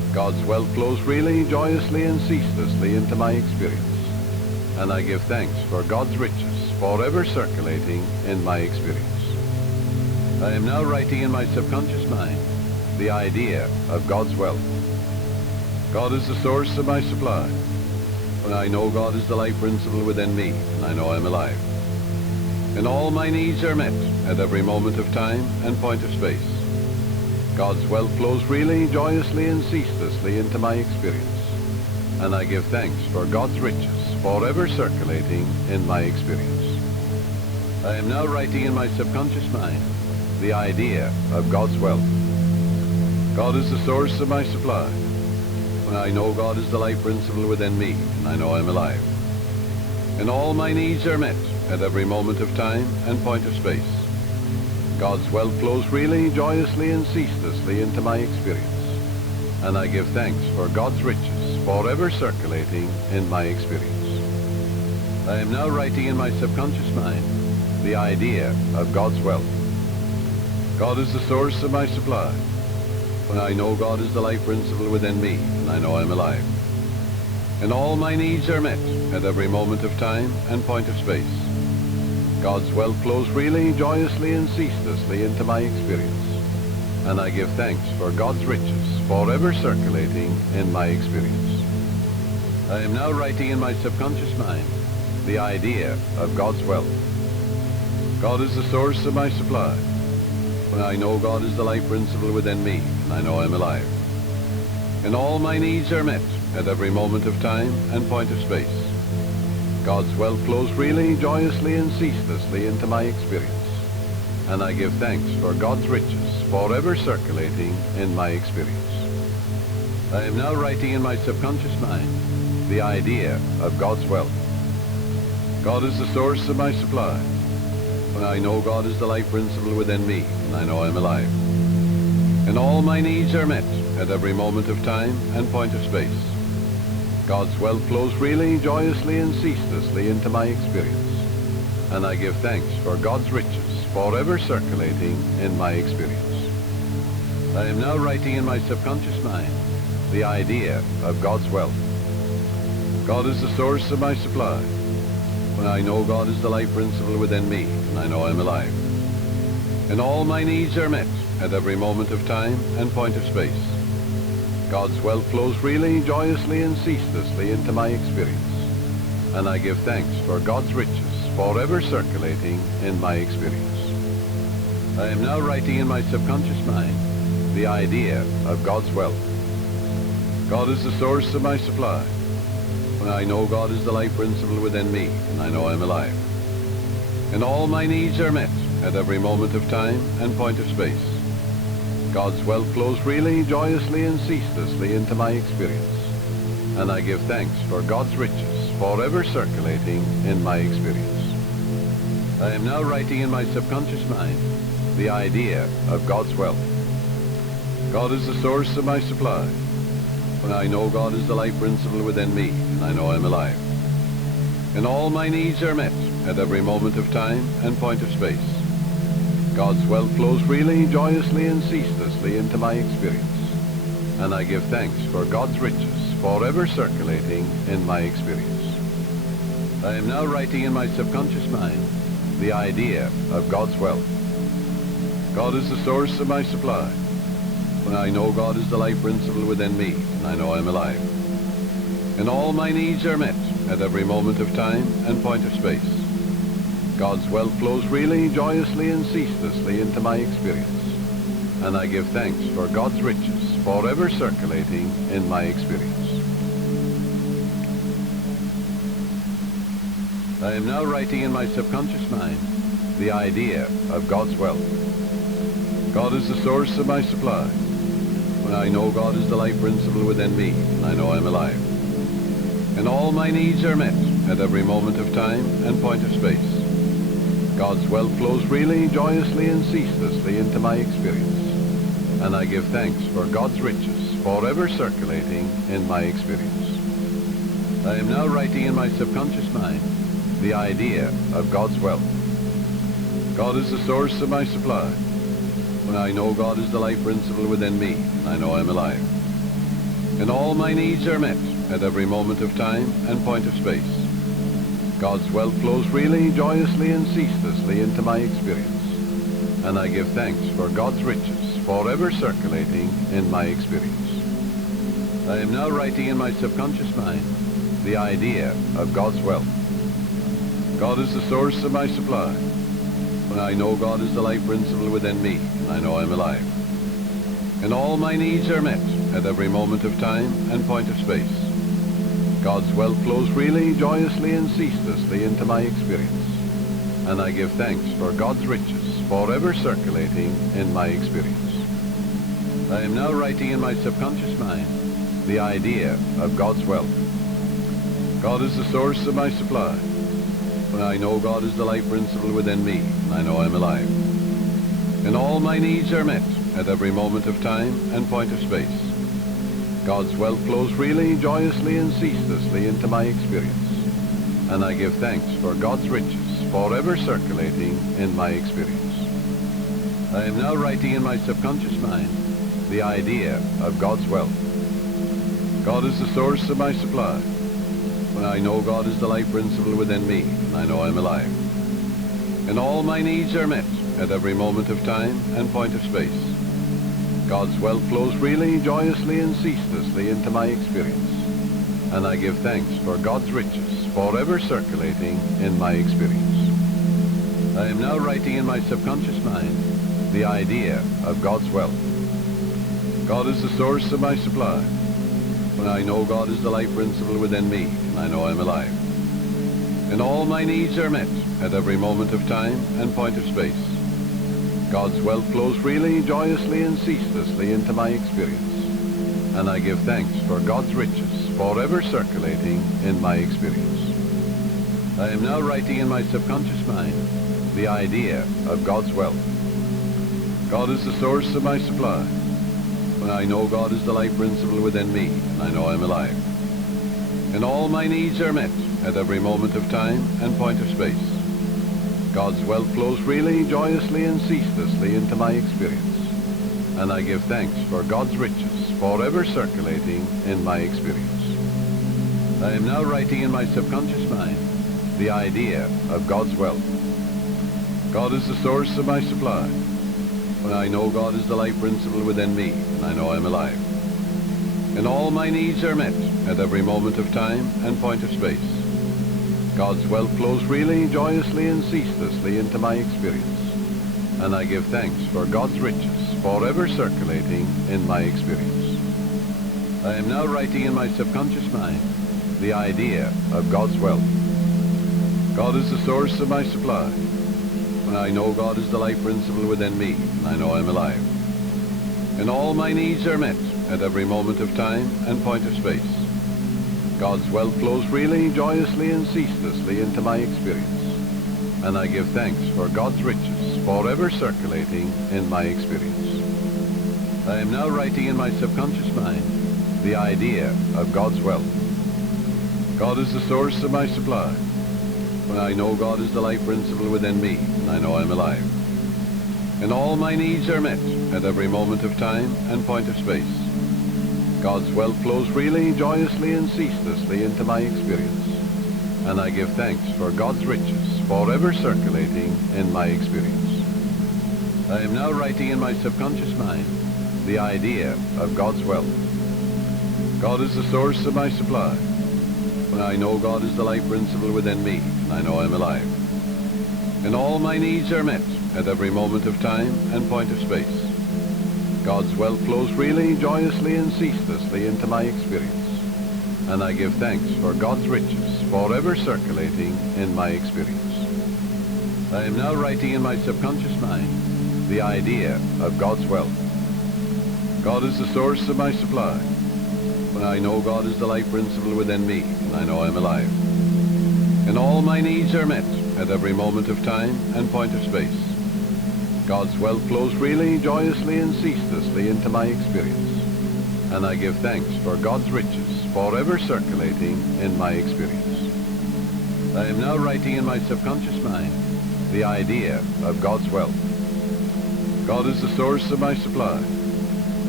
God's wealth flows freely, joyously, and ceaselessly into my experience. And I give thanks for God's riches forever circulating in my experience. I am now writing in my subconscious mind the idea of God's wealth. God is the source of my supply. When I know God is the life principle within me, and I know I'm alive. And all my needs are met at every moment of time and point of space. God's wealth flows freely, joyously, and ceaselessly into my experience. And I give thanks for God's riches forever circulating in my experience. I am now writing in my subconscious mind the idea of God's wealth. God is the source of my supply. When I know God is the life principle within me, and I know I'm alive. And all my needs are met at every moment of time and point of space. God's wealth flows freely, joyously, and ceaselessly into my experience. And I give thanks for God's riches forever circulating in my experience. I am now writing in my subconscious mind the idea of God's wealth. God is the source of my supply. When I know God is the life principle within me, and I know I'm alive. And all my needs are met at every moment of time and point of space. God's wealth flows freely, joyously, and ceaselessly into my experience. And I give thanks for God's riches forever circulating in my experience. I am now writing in my subconscious mind the idea of God's wealth. God is the source of my supply. When I know God is the life principle within me, and I know I'm alive. And all my needs are met at every moment of time and point of space. God's wealth flows freely, joyously, and ceaselessly into my experience. And I give thanks for God's riches forever circulating in my experience. I am now writing in my subconscious mind the idea of God's wealth. God is the source of my supply. When I know God is the life principle within me, and I know I'm alive. And all my needs are met at every moment of time and point of space. God's wealth flows freely, joyously, and ceaselessly into my experience. And I give thanks for God's riches forever circulating in my experience. I am now writing in my subconscious mind the idea of God's wealth. God is the source of my supply. When I know God is the life principle within me, and I know I'm alive. And all my needs are met at every moment of time and point of space. God's wealth flows freely, joyously, and ceaselessly into my experience. And I give thanks for God's riches forever circulating in my experience. I am now writing in my subconscious mind the idea of God's wealth. God is the source of my supply. When I know God is the life principle within me, and I know I'm alive. And all my needs are met at every moment of time and point of space. God's wealth flows freely, joyously, and ceaselessly into my experience. And I give thanks for God's riches forever circulating in my experience. I am now writing in my subconscious mind the idea of God's wealth. God is the source of my supply. When I know God is the life principle within me, and I know I'm alive. And all my needs are met at every moment of time and point of space. God's wealth flows freely, joyously, and ceaselessly into my experience. And I give thanks for God's riches forever circulating in my experience. I am now writing in my subconscious mind the idea of God's wealth. God is the source of my supply. When I know God is the life principle within me, and I know I'm alive. And all my needs are met at every moment of time and point of space. God's wealth flows freely, joyously, and ceaselessly into my experience. And I give thanks for God's riches forever circulating in my experience. I am now writing in my subconscious mind the idea of God's wealth. God is the source of my supply. When I know God is the life principle within me, and I know I'm alive. And all my needs are met at every moment of time and point of space. God's wealth flows freely, joyously, and ceaselessly into my experience. And I give thanks for God's riches forever circulating in my experience. I am now writing in my subconscious mind the idea of God's wealth. God is the source of my supply. When I know God is the life principle within me, and I know I'm alive. and all my needs are met at every moment of time and point of space. God's wealth flows freely, joyously, and ceaselessly into my experience, and I give thanks for God's riches forever circulating in my experience. I am now writing in my subconscious mind the idea of God's wealth. God is the source of my supply. When I know God is the life principle within me, I know I'm alive. And all my needs are met at every moment of time and point of space. God's wealth flows freely, joyously, and ceaselessly into my experience, and I give thanks for God's riches forever circulating in my experience. I am now writing in my subconscious mind the idea of God's wealth. God is the source of my supply. When I know God is the life principle within me, I know I'm alive. And all my needs are met at every moment of time and point of space. God's wealth flows freely, joyously, and ceaselessly into my experience, and I give thanks for God's riches forever circulating in my experience. I am now writing in my subconscious mind the idea of God's wealth. God is the source of my supply. When I know God is the life principle within me, I know I'm alive. And all my needs are met at every moment of time and point of space. God's wealth flows freely, joyously, and ceaselessly into my experience, and I give thanks for God's riches forever circulating in my experience. I am now writing in my subconscious mind the idea of God's wealth. God is the source of my supply. When I know God is the life principle within me, I know I'm alive. And all my needs are met at every moment of time and point of space. God's wealth flows freely, joyously, and ceaselessly into my experience, and I give thanks for God's riches forever circulating in my experience. I am now writing in my subconscious mind the idea of God's wealth. God is the source of my supply. When I know God is the life principle within me, I know I'm alive. And all my needs are met at every moment of time and point of space. God's wealth flows freely, joyously, and ceaselessly into my experience, and I give thanks for God's riches forever circulating in my experience. I am now writing in my subconscious mind the idea of God's wealth. God is the source of my supply. When I know God is the life principle within me, I know I'm alive. And all my needs are met at every moment of time and point of space. God's wealth flows freely, joyously, and ceaselessly into my experience, and I give thanks for God's riches forever circulating in my experience. I am now writing in my subconscious mind the idea of God's wealth. God is the source of my supply. When I know God is the life principle within me, I know I'm alive. And all my needs are met at every moment of time and point of space. God's wealth flows freely, joyously, and ceaselessly into my experience, and I give thanks for God's riches forever circulating in my experience. I am now writing in my subconscious mind the idea of God's wealth. God is the source of my supply. When I know God is the life principle within me, I know I'm alive. And all my needs are met at every moment of time and point of space. God's wealth flows freely, joyously, and ceaselessly into my experience, and I give thanks for God's riches forever circulating in my experience. I am now writing in my subconscious mind the idea of God's wealth. God is the source of my supply. When I know God is the life principle within me, I know I'm alive. And all my needs are met at every moment of time and point of space. God's wealth flows freely, joyously, and ceaselessly into my experience, and I give thanks for God's riches forever circulating in my experience. I am now writing in my subconscious mind the idea of God's wealth. God is the source of my supply. When I know God is the life principle within me, I know I'm alive. And all my needs are met at every moment of time and point of space. God's wealth flows freely, joyously, and ceaselessly into my experience, and I give thanks for God's riches forever circulating in my experience. I am now writing in my subconscious mind the idea of God's wealth. God is the source of my supply.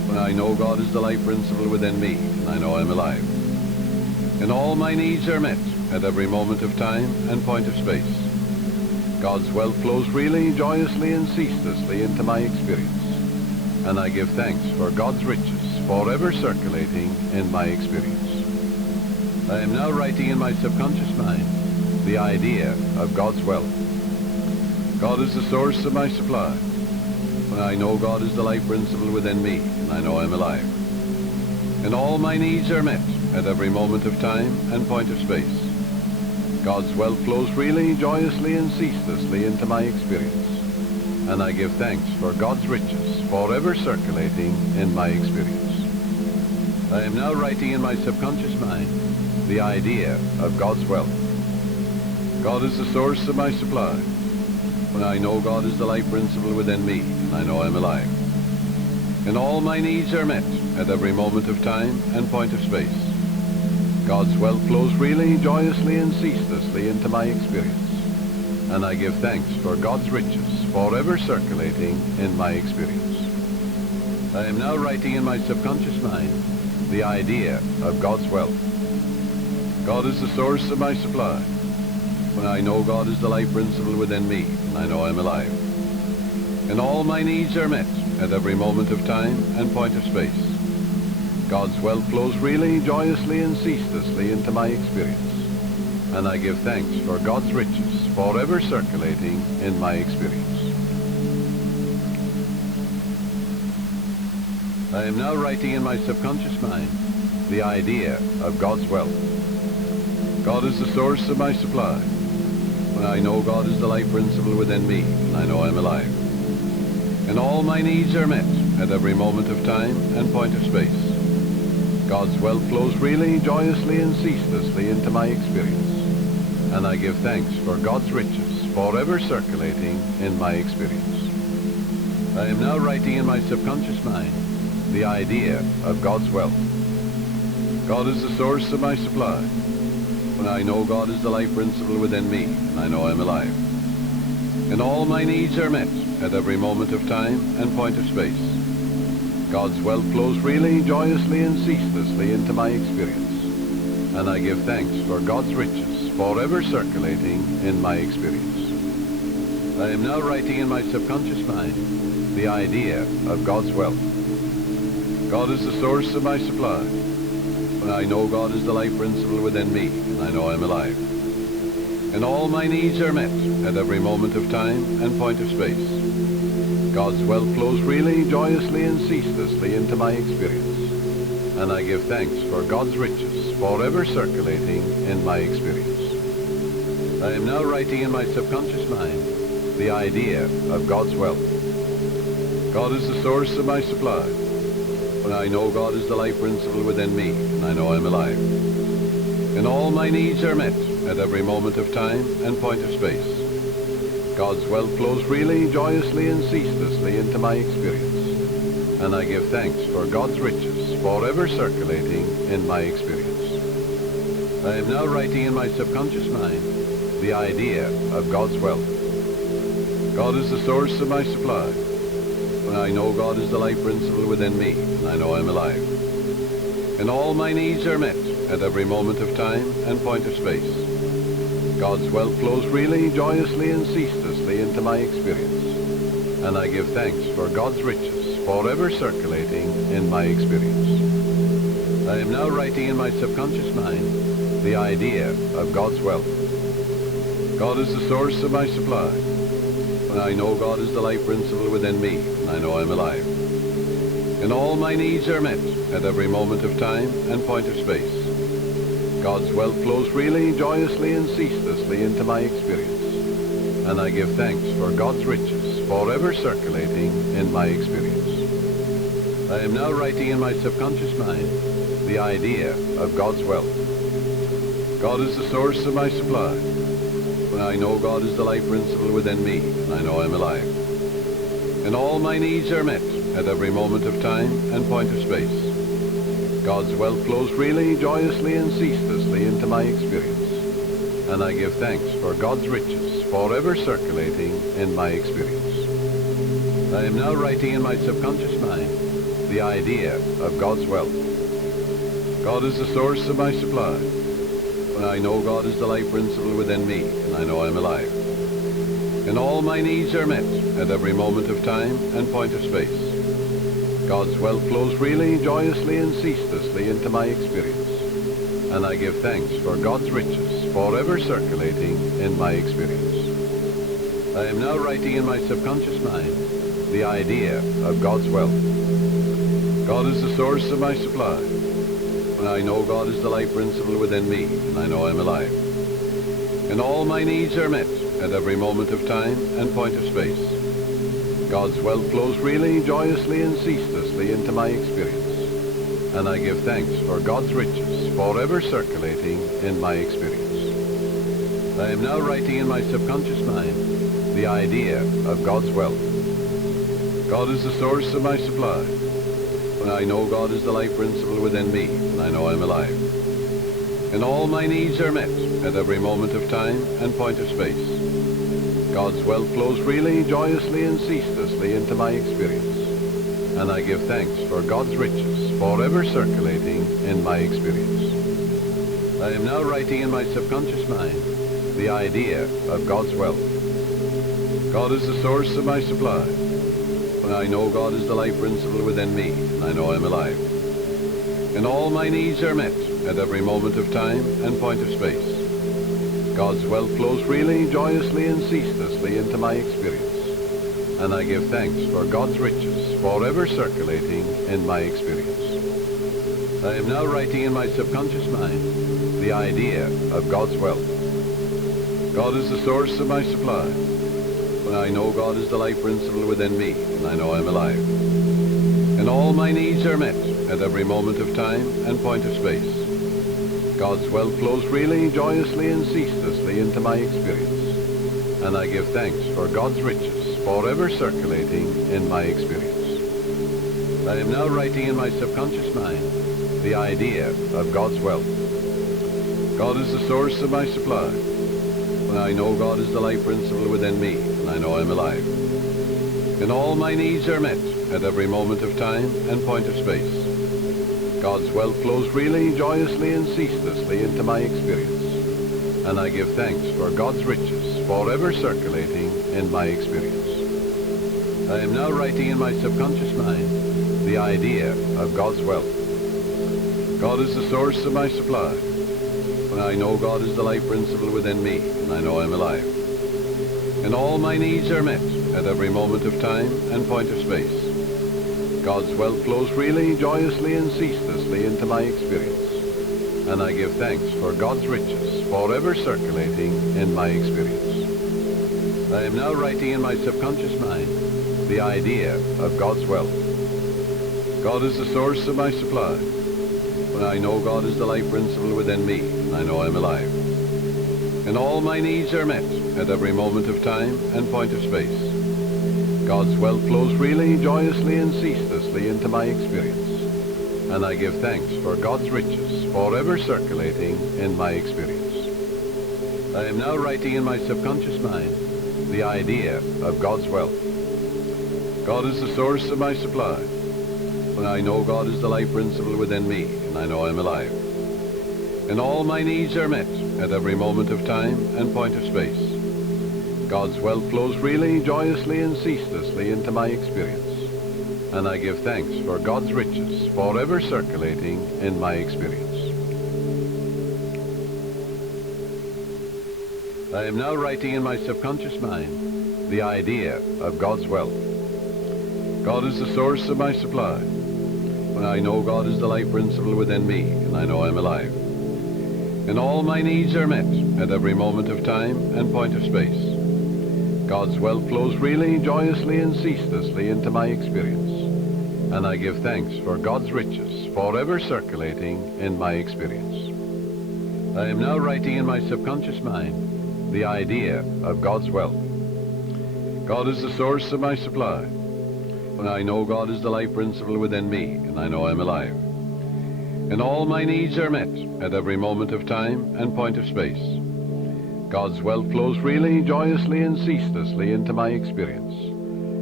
when I know God is the life principle within me, and I know I'm alive. And all my needs are met at every moment of time and point of space. God's wealth flows freely, joyously, and ceaselessly into my experience. And I give thanks for God's riches forever circulating in my experience. I am now writing in my subconscious mind the idea of God's wealth. God is the source of my supply. When I know God is the life principle within me, and I know I'm alive. And all my needs are met at every moment of time and point of space. God's wealth flows freely, joyously, and ceaselessly into my experience. And I give thanks for God's riches forever circulating in my experience. I am now writing in my subconscious mind the idea of God's wealth. God is the source of my supply. When I know God is the life principle within me, and I know I'm alive. And all my needs are met at every moment of time and point of space. God's wealth flows freely, joyously, and ceaselessly into my experience. And I give thanks for God's riches forever circulating in my experience. I am now writing in my subconscious mind the idea of God's wealth. God is the source of my supply. When I know God is the life principle within me, and I know I'm alive. And all my needs are met at every moment of time and point of space. God's wealth flows freely, joyously, and ceaselessly into my experience. And I give thanks for God's riches forever circulating in my experience. I am now writing in my subconscious mind the idea of God's wealth. God is the source of my supply. When I know God is the life principle within me, and I know I'm alive. And all my needs are met at every moment of time and point of space. God's wealth flows freely, joyously, and ceaselessly into my experience. And I give thanks for God's riches forever circulating in my experience. I am now writing in my subconscious mind the idea of God's wealth. God is the source of my supply. When I know God is the life principle within me, and I know I'm alive. And all my needs are met at every moment of time and point of space. God's wealth flows freely, joyously, and ceaselessly into my experience. And I give thanks for God's riches forever circulating in my experience. I am now writing in my subconscious mind the idea of God's wealth. God is the source of my supply. When I know God is the life principle within me, and I know I'm alive. And all my needs are met at every moment of time and point of space. God's wealth flows freely, joyously, and ceaselessly into my experience. And I give thanks for God's riches forever circulating in my experience. I am now writing in my subconscious mind the idea of God's wealth. God is the source of my supply. When I know God is the life principle within me, and I know I'm alive. And all my needs are met at every moment of time and point of space. God's wealth flows freely, joyously, and ceaselessly into my experience. And I give thanks for God's riches forever circulating in my experience. I am now writing in my subconscious mind the idea of God's wealth. God is the source of my supply. When I know God is the life principle within me, and I know I'm alive. And all my needs are met at every moment of time and point of space. God's wealth flows freely, joyously, and ceaselessly into my experience. And I give thanks for God's riches forever circulating in my experience. I am now writing in my subconscious mind the idea of God's wealth. God is the source of my supply. When I know God is the life principle within me, and I know I'm alive. And all my needs are met at every moment of time and point of space. God's wealth flows freely, joyously, and ceaselessly into my experience. And I give thanks for God's riches forever circulating in my experience. I am now writing in my subconscious mind the idea of God's wealth. God is the source of my supply. When I know God is the life principle within me, and I know I'm alive. And all my needs are met at every moment of time and point of space. God's wealth flows freely, joyously, and ceaselessly into my experience. And I give thanks for God's riches forever circulating in my experience. I am now writing in my subconscious mind the idea of God's wealth. God is the source of my supply. When I know God is the life principle within me, and I know I'm alive. And all my needs are met at every moment of time and point of space. God's wealth flows freely, joyously, and ceaselessly into my experience. And I give thanks for God's riches forever circulating in my experience. I am now writing in my subconscious mind the idea of God's wealth. God is the source of my supply. When I know God is the life principle within me, and I know I'm alive. And all my needs are met at every moment of time and point of space. God's wealth flows freely, joyously, and ceaselessly into my experience. And I give thanks for God's riches forever circulating in my experience. I am now writing in my subconscious mind the idea of God's wealth. God is the source of my supply. When I know God is the life principle within me, and I know I'm alive. And all my needs are met at every moment of time and point of space. God's wealth flows freely, joyously, and ceaselessly into my experience. And I give thanks for God's riches forever circulating in my experience. I am now writing in my subconscious mind the idea of God's wealth. God is the source of my supply. When I know God is the life principle within me, and I know I'm alive. And all my needs are met at every moment of time and point of space. God's wealth flows freely, joyously, and ceaselessly into my experience. And I give thanks for God's riches forever circulating in my experience. I am now writing in my subconscious mind the idea of God's wealth. God is the source of my supply. When I know God is the life principle within me, and I know I'm alive. And all my needs are met at every moment of time and point of space. God's wealth flows freely, joyously, and ceaselessly into my experience. And I give thanks for God's riches forever circulating in my experience. I am now writing in my subconscious mind the idea of God's wealth. God is the source of my supply. When I know God is the life principle within me, and I know I'm alive. And all my needs are met at every moment of time and point of space. God's wealth flows freely, joyously, and ceaselessly into my experience. And I give thanks for God's riches forever circulating in my experience. I am now writing in my subconscious mind the idea of God's wealth. God is the source of my supply. When I know God is the life principle within me, and I know I'm alive. And all my needs are met at every moment of time and point of space. God's wealth flows freely, joyously, and ceaselessly into my experience. And I give thanks for God's riches forever circulating in my experience. I am now writing in my subconscious mind the idea of God's wealth. God is the source of my supply. When I know God is the life principle within me, and I know I'm alive. And all my needs are met at every moment of time and point of space. God's wealth flows freely, joyously, and ceaselessly into my experience. And I give thanks for God's riches forever circulating in my experience. I am now writing in my subconscious mind the idea of God's wealth. God is the source of my supply. When I know God is the life principle within me, and I know I'm alive. And all my needs are met at every moment of time and point of space. God's wealth flows freely, joyously, and ceaselessly into my experience. And I give thanks for God's riches forever circulating in my experience. I am now writing in my subconscious mind the idea of God's wealth. God is the source of my supply. When I know God is the life principle within me, and I know I'm alive. And all my needs are met at every moment of time and point of space. God's wealth flows freely, joyously, and ceaselessly into my experience. And I give thanks for God's riches forever circulating in my experience. I am now writing in my subconscious mind the idea of God's wealth. God is the source of my supply. When I know God is the life principle within me, and I know I'm alive. And all my needs are met at every moment of time and point of space. God's wealth flows freely, joyously, and ceaselessly into my experience.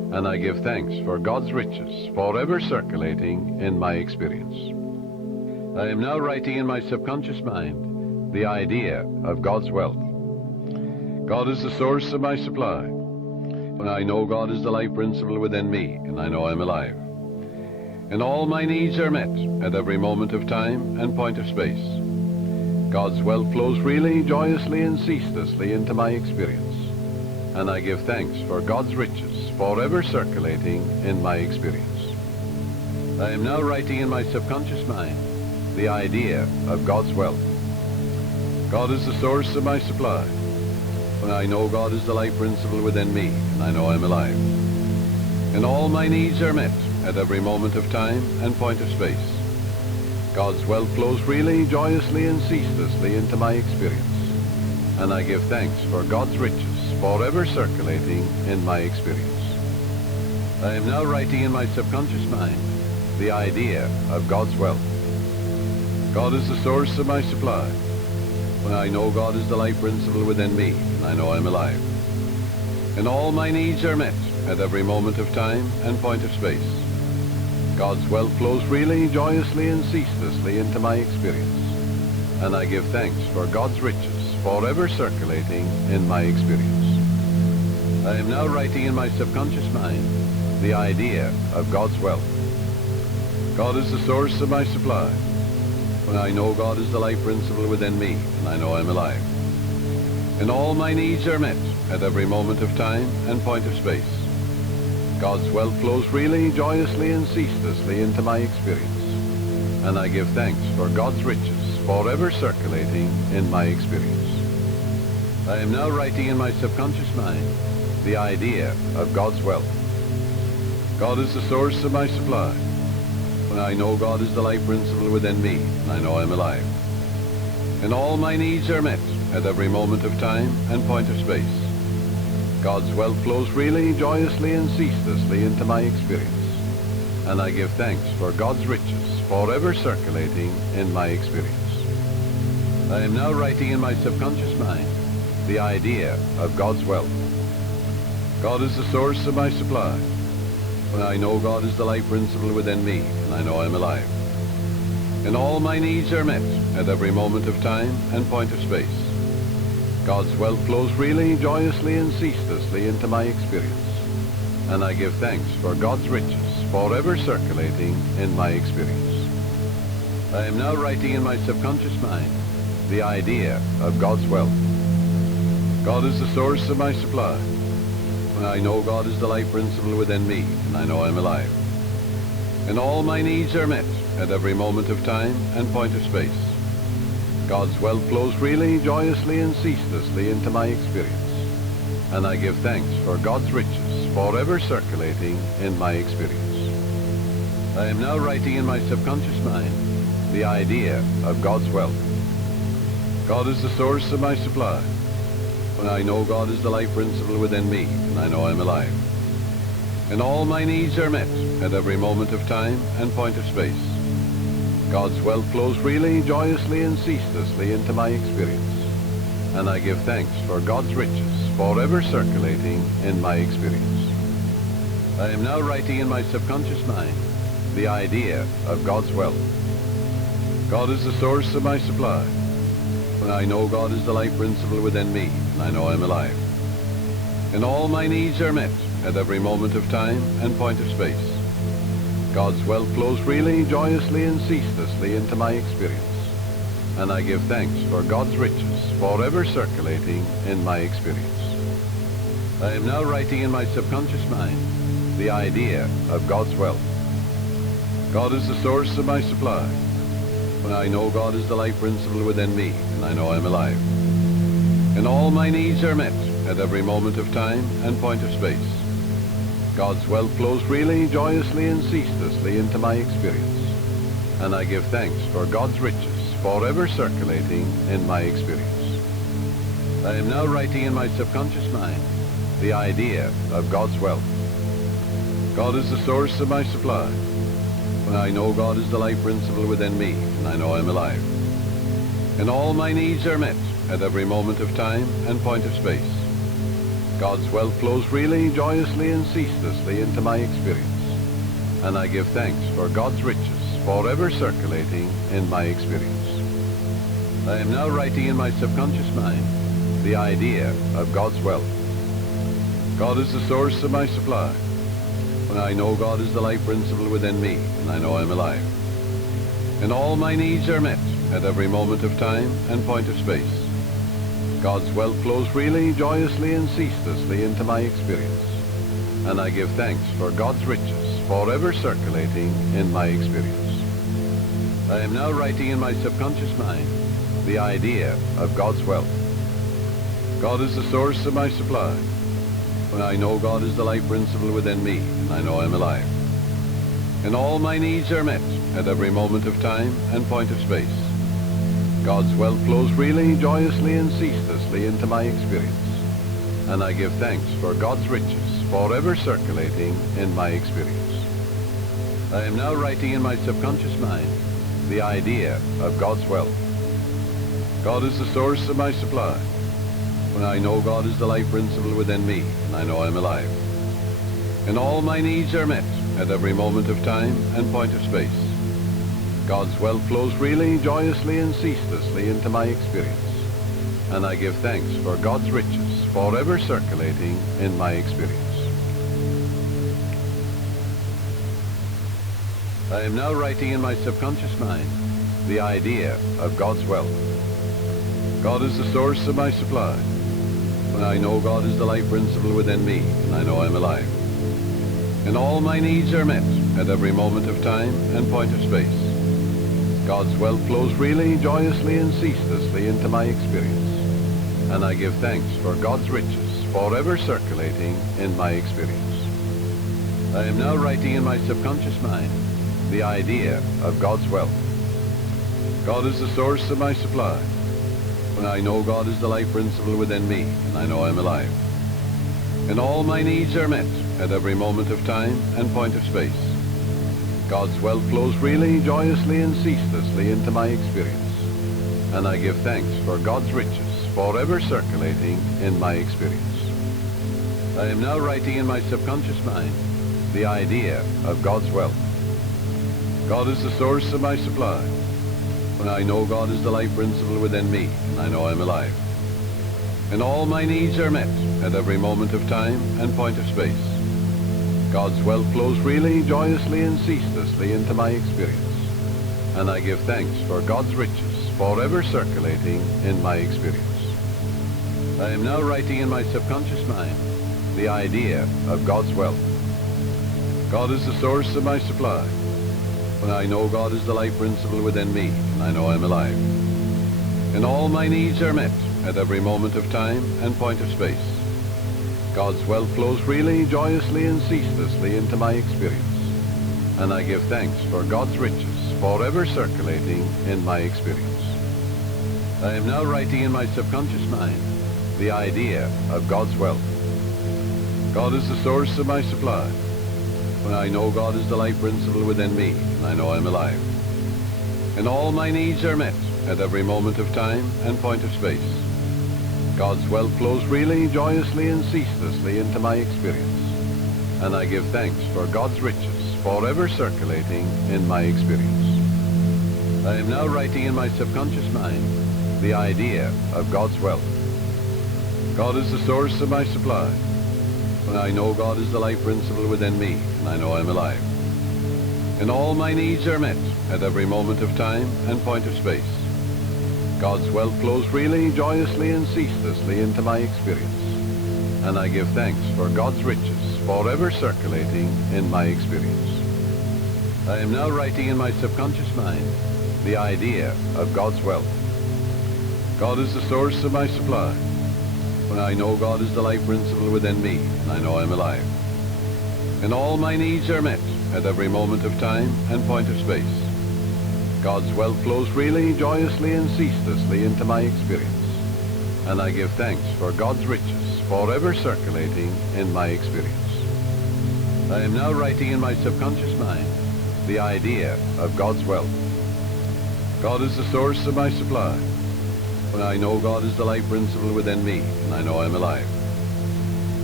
and I give thanks for God's riches forever circulating in my experience. I am now writing in my subconscious mind the idea of God's wealth. God is the source of my supply. And I know God is the life principle within me, and I know I'm alive. And all my needs are met at every moment of time and point of space. God's wealth flows freely, joyously, and ceaselessly into my experience. And I give thanks for God's riches forever circulating in my experience. I am now writing in my subconscious mind the idea of God's wealth. God is the source of my supply. And I know God is the life principle within me, and I know I'm alive. And all my needs are met at every moment of time and point of space. God's wealth flows freely, joyously, and ceaselessly into my experience. And I give thanks for God's riches forever circulating in my experience. I am now writing in my subconscious mind the idea of God's wealth. God is the source of my supply. And I know God is the life principle within me, and I know I'm alive. And all my needs are met at every moment of time and point of space. God's wealth flows freely, joyously, and ceaselessly into my experience. And I give thanks for God's riches forever circulating in my experience. I am now writing in my subconscious mind the idea of God's wealth. God is the source of my supply. And I know God is the life principle within me, and I know I'm alive. And all my needs are met at every moment of time and point of space. God's wealth flows freely, joyously, and ceaselessly into my experience. And I give thanks for God's riches forever circulating in my experience. I am now writing in my subconscious mind the idea of God's wealth. God is the source of my supply. And I know God is the life principle within me, and I know I'm alive. And all my needs are met at every moment of time and point of space. God's wealth flows freely, joyously, and ceaselessly into my experience. And I give thanks for God's riches forever circulating in my experience. I am now writing in my subconscious mind the idea of God's wealth. God is the source of my supply. And I know God is the life principle within me, and I know I'm alive. And all my needs are met at every moment of time and point of space. God's wealth flows freely, joyously, and ceaselessly into my experience. And I give thanks for God's riches forever circulating in my experience. I am now writing in my subconscious mind the idea of God's wealth. God is the source of my supply. And I know God is the life principle within me, and I know I'm alive. And all my needs are met at every moment of time and point of space. God's wealth flows freely, joyously, and ceaselessly into my experience. And I give thanks for God's riches forever circulating in my experience. I am now writing in my subconscious mind the idea of God's wealth. God is the source of my supply. And I know God is the life principle within me, and I know I'm alive. And all my needs are met at every moment of time and point of space. God's wealth flows freely, joyously, and ceaselessly into my experience. And I give thanks for God's riches forever circulating in my experience. I am now writing in my subconscious mind the idea of God's wealth. God is the source of my supply. And I know God is the life principle within me, and I know I'm alive. And all my needs are met at every moment of time and point of space. God's wealth flows freely, joyously, and ceaselessly into my experience. And I give thanks for God's riches forever circulating in my experience. I am now writing in my subconscious mind the idea of God's wealth. God is the source of my supply. And I know God is the life principle within me, and I know I'm alive. And all my needs are met at every moment of time and point of space. God's wealth flows freely, joyously, and ceaselessly into my experience. And I give thanks for God's riches forever circulating in my experience. I am now writing in my subconscious mind the idea of God's wealth. God is the source of my supply. And I know God is the life principle within me, and I know I'm alive. And all my needs are met at every moment of time and point of space. God's wealth flows freely, joyously, and ceaselessly into my experience. And I give thanks for God's riches forever circulating in my experience. I am now writing in my subconscious mind the idea of God's wealth. God is the source of my supply. When I know God is the life principle within me, and I know I'm alive. And all my needs are met at every moment of time and point of space. God's wealth flows freely, joyously, and ceaselessly into my experience. And I give thanks for God's riches forever circulating in my experience. I am now writing in my subconscious mind the idea of God's wealth. God is the source of my supply. When I know God is the life principle within me, and I know I'm alive. And all my needs are met at every moment of time and point of space. God's wealth flows freely, joyously, and ceaselessly into my experience. And I give thanks for God's riches forever circulating in my experience. I am now writing in my subconscious mind the idea of God's wealth. God is the source of my supply. When I know God is the life principle within me, and I know I'm alive. And all my needs are met at every moment of time and point of space. God's wealth flows freely, joyously, and ceaselessly into my experience. And I give thanks for God's riches forever circulating in my experience. I am now writing in my subconscious mind the idea of God's wealth. God is the source of my supply. When I know God is the life principle within me, and I know I'm alive. And all my needs are met at every moment of time and point of space. God's wealth flows freely, joyously, and ceaselessly into my experience. And I give thanks for God's riches forever circulating in my experience. I am now writing in my subconscious mind the idea of God's wealth. God is the source of my supply. When I know God is the life principle within me, and I know I'm alive. And all my needs are met at every moment of time and point of space. God's wealth flows freely, joyously, and ceaselessly into my experience. And I give thanks for God's riches forever circulating in my experience. I am now writing in my subconscious mind the idea of God's wealth. God is the source of my supply. When I know God is the life principle within me, and I know I'm alive. And all my needs are met at every moment of time and point of space. God's wealth flows freely, joyously, and ceaselessly into my experience. And I give thanks for God's riches forever circulating in my experience. I am now writing in my subconscious mind the idea of God's wealth. God is the source of my supply. When I know God is the life principle within me, and I know I'm alive. And all my needs are met at every moment of time and point of space. God's wealth flows freely, joyously, and ceaselessly into my experience. And I give thanks for God's riches forever circulating in my experience. I am now writing in my subconscious mind the idea of God's wealth. God is the source of my supply. When I know God is the life principle within me, and I know I'm alive. And all my needs are met at every moment of time and point of space. God's wealth flows freely, joyously, and ceaselessly into my experience. And I give thanks for God's riches forever circulating in my experience. I am now writing in my subconscious mind the idea of God's wealth. God is the source of my supply. When I know God is the life principle within me, and I know I'm alive. And all my needs are met at every moment of time and point of space. God's wealth flows freely, joyously, and ceaselessly into my experience. And I give thanks for God's riches forever circulating in my experience. I am now writing in my subconscious mind the idea of God's wealth. God is the source of my supply. When I know God is the life principle within me, and I know I'm alive. And all my needs are met at every moment of time and point of space. God's wealth flows freely, joyously, and ceaselessly into my experience. And I give thanks for God's riches forever circulating in my experience. I am now writing in my subconscious mind the idea of God's wealth. God is the source of my supply. When I know God is the life principle within me, and I know I'm alive.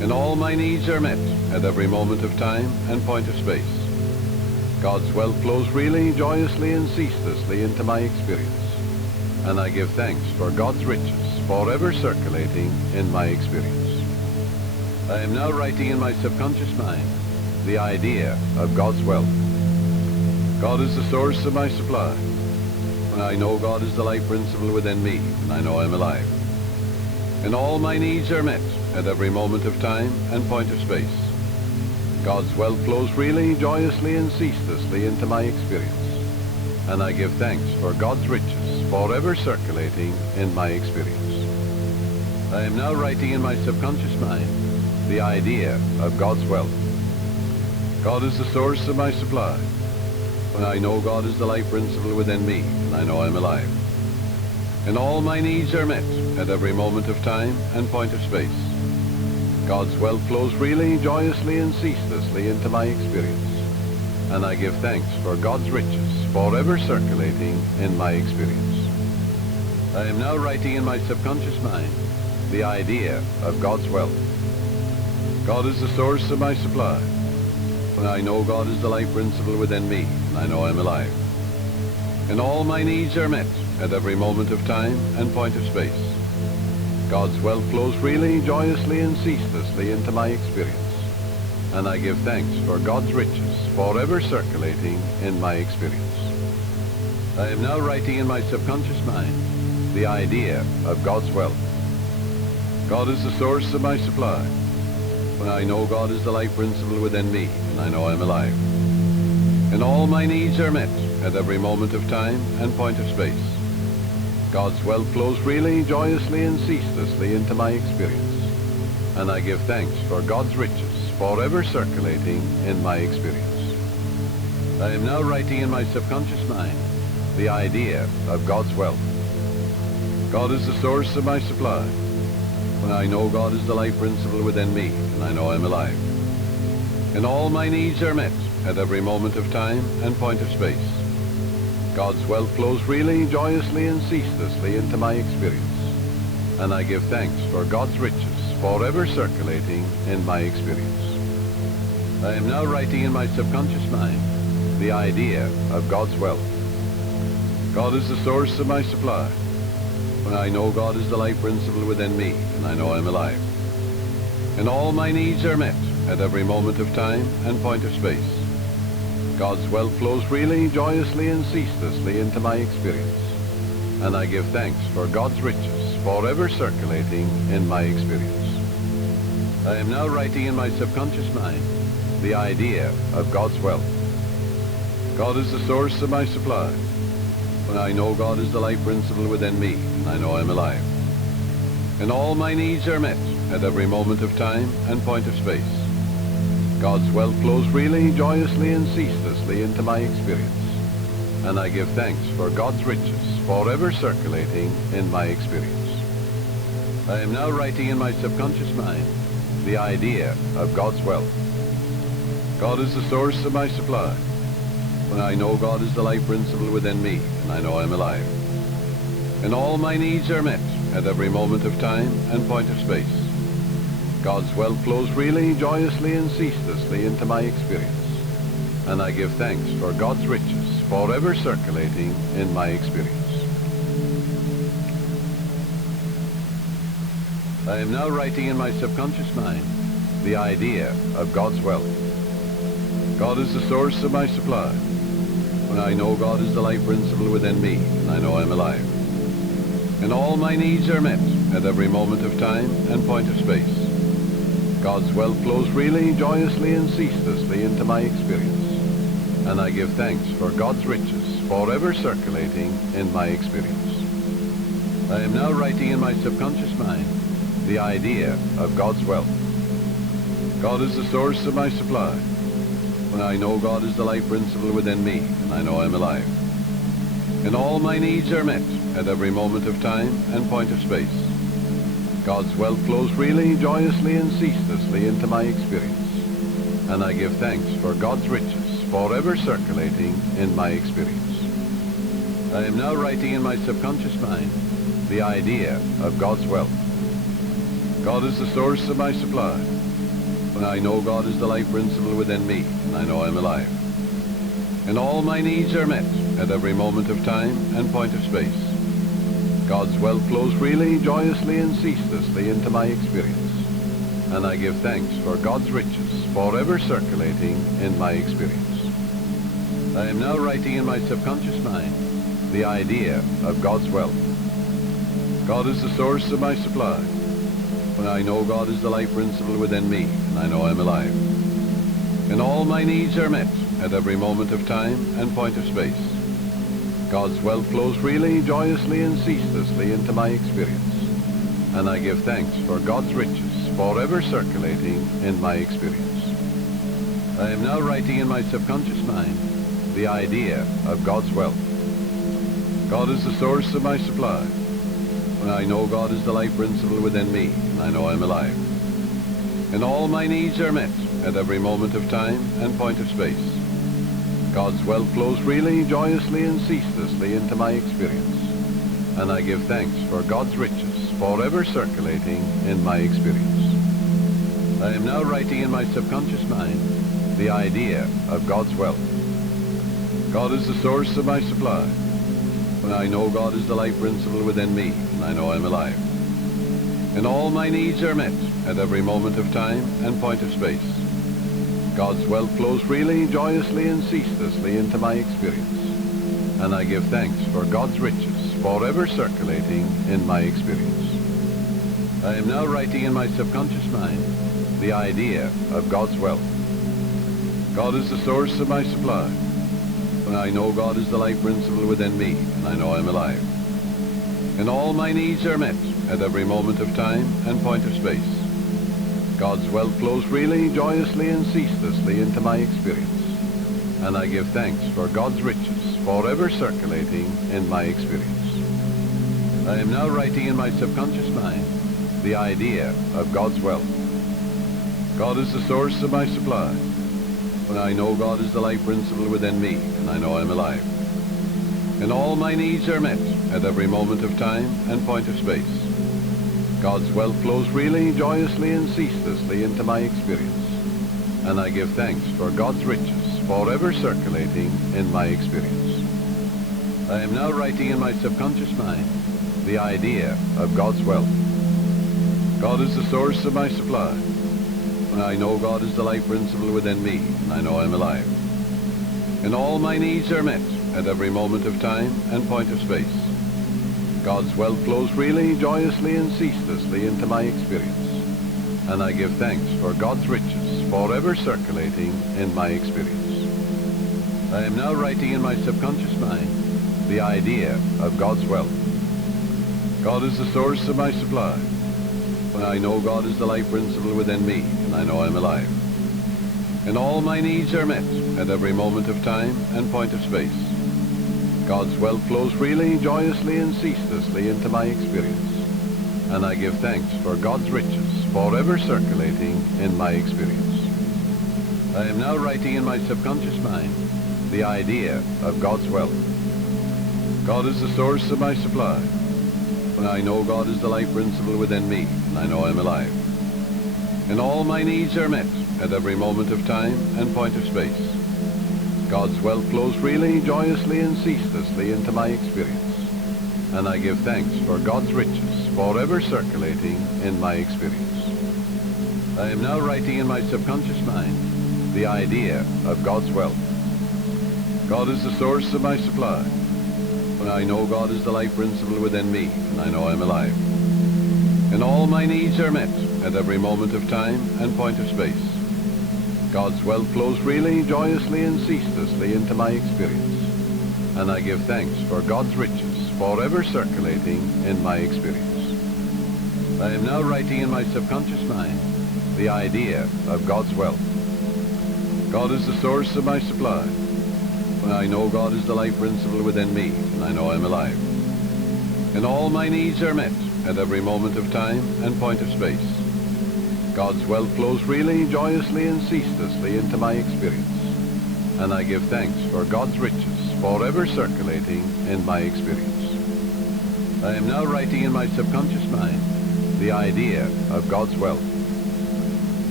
and all my needs are met at every moment of time and point of space. God's wealth flows freely, joyously, and ceaselessly into my experience, and I give thanks for God's riches forever circulating in my experience. I am now writing in my subconscious mind the idea of God's wealth. God is the source of my supply. When I know God is the life principle within me, and I know I'm alive, and all my needs are met at every moment of time and point of space. God's wealth flows freely, joyously, and ceaselessly into my experience, and I give thanks for God's riches forever circulating in my experience. I am now writing in my subconscious mind the idea of God's wealth. God is the source of my supply. When I know God is the life principle within me, and I know I'm alive, and all my needs are met at every moment of time and point of space. God's wealth flows freely, joyously, and ceaselessly into my experience, and I give thanks for God's riches forever circulating in my experience. I am now writing in my subconscious mind the idea of God's wealth. God is the source of my supply. When I know God is the life principle within me, and I know I'm alive, and all my needs are met at every moment of time and point of space. God's wealth flows freely, joyously, and ceaselessly into my experience, and I give thanks for God's riches forever circulating in my experience. I am now writing in my subconscious mind the idea of God's wealth. God is the source of my supply. When I know God is the life principle within me, and I know I'm alive, and all my needs are met at every moment of time and point of space. God's wealth flows freely, joyously, and ceaselessly into my experience, and I give thanks for God's riches forever circulating in my experience. I am now writing in my subconscious mind the idea of God's wealth. God is the source of my supply. When I know God is the life principle within me, and I know I'm alive, and all my needs are met at every moment of time and point of space. God's wealth flows freely, joyously, and ceaselessly into my experience, and I give thanks for God's riches forever circulating in my experience. I am now writing in my subconscious mind the idea of God's wealth. God is the source of my supply. When I know God is the life principle within me, and I know I'm alive, and all my needs are met at every moment of time and point of space. God's wealth flows freely, joyously, and ceaselessly into my experience, and I give thanks for God's riches forever circulating in my experience. I am now writing in my subconscious mind the idea of God's wealth. God is the source of my supply. When I know God is the life principle within me, and I know I'm alive, and all my needs are met at every moment of time and point of space. God's wealth flows freely, joyously, and ceaselessly into my experience, and I give thanks for God's riches forever circulating in my experience. I am now writing in my subconscious mind the idea of God's wealth. God is the source of my supply. When I know God is the life principle within me, and I know I'm alive, and all my needs are met at every moment of time and point of space. God's wealth flows freely, joyously, and ceaselessly into my experience, and I give thanks for God's riches forever circulating in my experience. I am now writing in my subconscious mind the idea of God's wealth. God is the source of my supply. When I know God is the life principle within me, and I know I'm alive, and all my needs are met at every moment of time and point of space. God's wealth flows freely, joyously, and ceaselessly into my experience, and I give thanks for God's riches forever circulating in my experience. I am now writing in my subconscious mind the idea of God's wealth. God is the source of my supply. When I know God is the life principle within me, and I know I'm alive, and all my needs are met at every moment of time and point of space. God's wealth flows freely, joyously, and ceaselessly into my experience, and I give thanks for God's riches forever circulating in my experience. I am now writing in my subconscious mind the idea of God's wealth. God is the source of my supply. When I know God is the life principle within me, and I know I'm alive. And all my needs are met at every moment of time and point of space. God's wealth flows freely, joyously, and ceaselessly into my experience. And I give thanks for God's riches forever circulating in my experience. I am now writing in my subconscious mind the idea of God's wealth. God is the source of my supply. When I know God is the life principle within me, and I know I'm alive. And all my needs are met at every moment of time and point of space. God's wealth flows freely, joyously, and ceaselessly into my experience. And I give thanks for God's riches forever circulating in my experience. I am now writing in my subconscious mind the idea of God's wealth. God is the source of my supply. When I know God is the life principle within me, and I know I'm alive. And all my needs are met at every moment of time and point of space. God's wealth flows freely, joyously, and ceaselessly into my experience. And I give thanks for God's riches forever circulating in my experience. I am now writing in my subconscious mind the idea of God's wealth. God is the source of my supply. When I know God is the life principle within me, and I know I'm alive. And all my needs are met at every moment of time and point of space. God's wealth flows freely, joyously, and ceaselessly into my experience. And I give thanks for God's riches forever circulating in my experience. I am now writing in my subconscious mind the idea of God's wealth. God is the source of my supply. When I know God is the life principle within me, and I know I'm alive. And all my needs are met at every moment of time and point of space. God's wealth flows freely, joyously, and ceaselessly into my experience. And I give thanks for God's riches forever circulating in my experience. I am now writing in my subconscious mind the idea of God's wealth. God is the source of my supply. When I know God is the life principle within me, and I know I'm alive. And all my needs are met at every moment of time and point of space. God's wealth flows freely, joyously, and ceaselessly into my experience. And I give thanks for God's riches forever circulating in my experience. I am now writing in my subconscious mind the idea of God's wealth. God is the source of my supply. When I know God is the life principle within me, and I know I'm alive. And all my needs are met at every moment of time and point of space. God's wealth flows freely, joyously, and ceaselessly into my experience. And I give thanks for God's riches forever circulating in my experience. I am now writing in my subconscious mind the idea of God's wealth. God is the source of my supply. When I know God is the life principle within me, and I know I'm alive. And all my needs are met at every moment of time and point of space. God's wealth flows freely, joyously, and ceaselessly into my experience. And I give thanks for God's riches forever circulating in my experience. I am now writing in my subconscious mind the idea of God's wealth. God is the source of my supply. When I know God is the life principle within me, and I know I'm alive. And all my needs are met at every moment of time and point of space. God's wealth flows freely, joyously, and ceaselessly into my experience. And I give thanks for God's riches forever circulating in my experience. I am now writing in my subconscious mind the idea of God's wealth. God is the source of my supply. When I know God is the life principle within me, and I know I'm alive. And all my needs are met at every moment of time and point of space. God's wealth flows freely, joyously, and ceaselessly into my experience. And I give thanks for God's riches forever circulating in my experience. I am now writing in my subconscious mind the idea of God's wealth. God is the source of my supply. When I know God is the life principle within me, and I know I'm alive. And all my needs are met at every moment of time and point of space. God's wealth flows freely, joyously, and ceaselessly into my experience. And I give thanks for God's riches forever circulating in my experience. I am now writing in my subconscious mind the idea of God's wealth.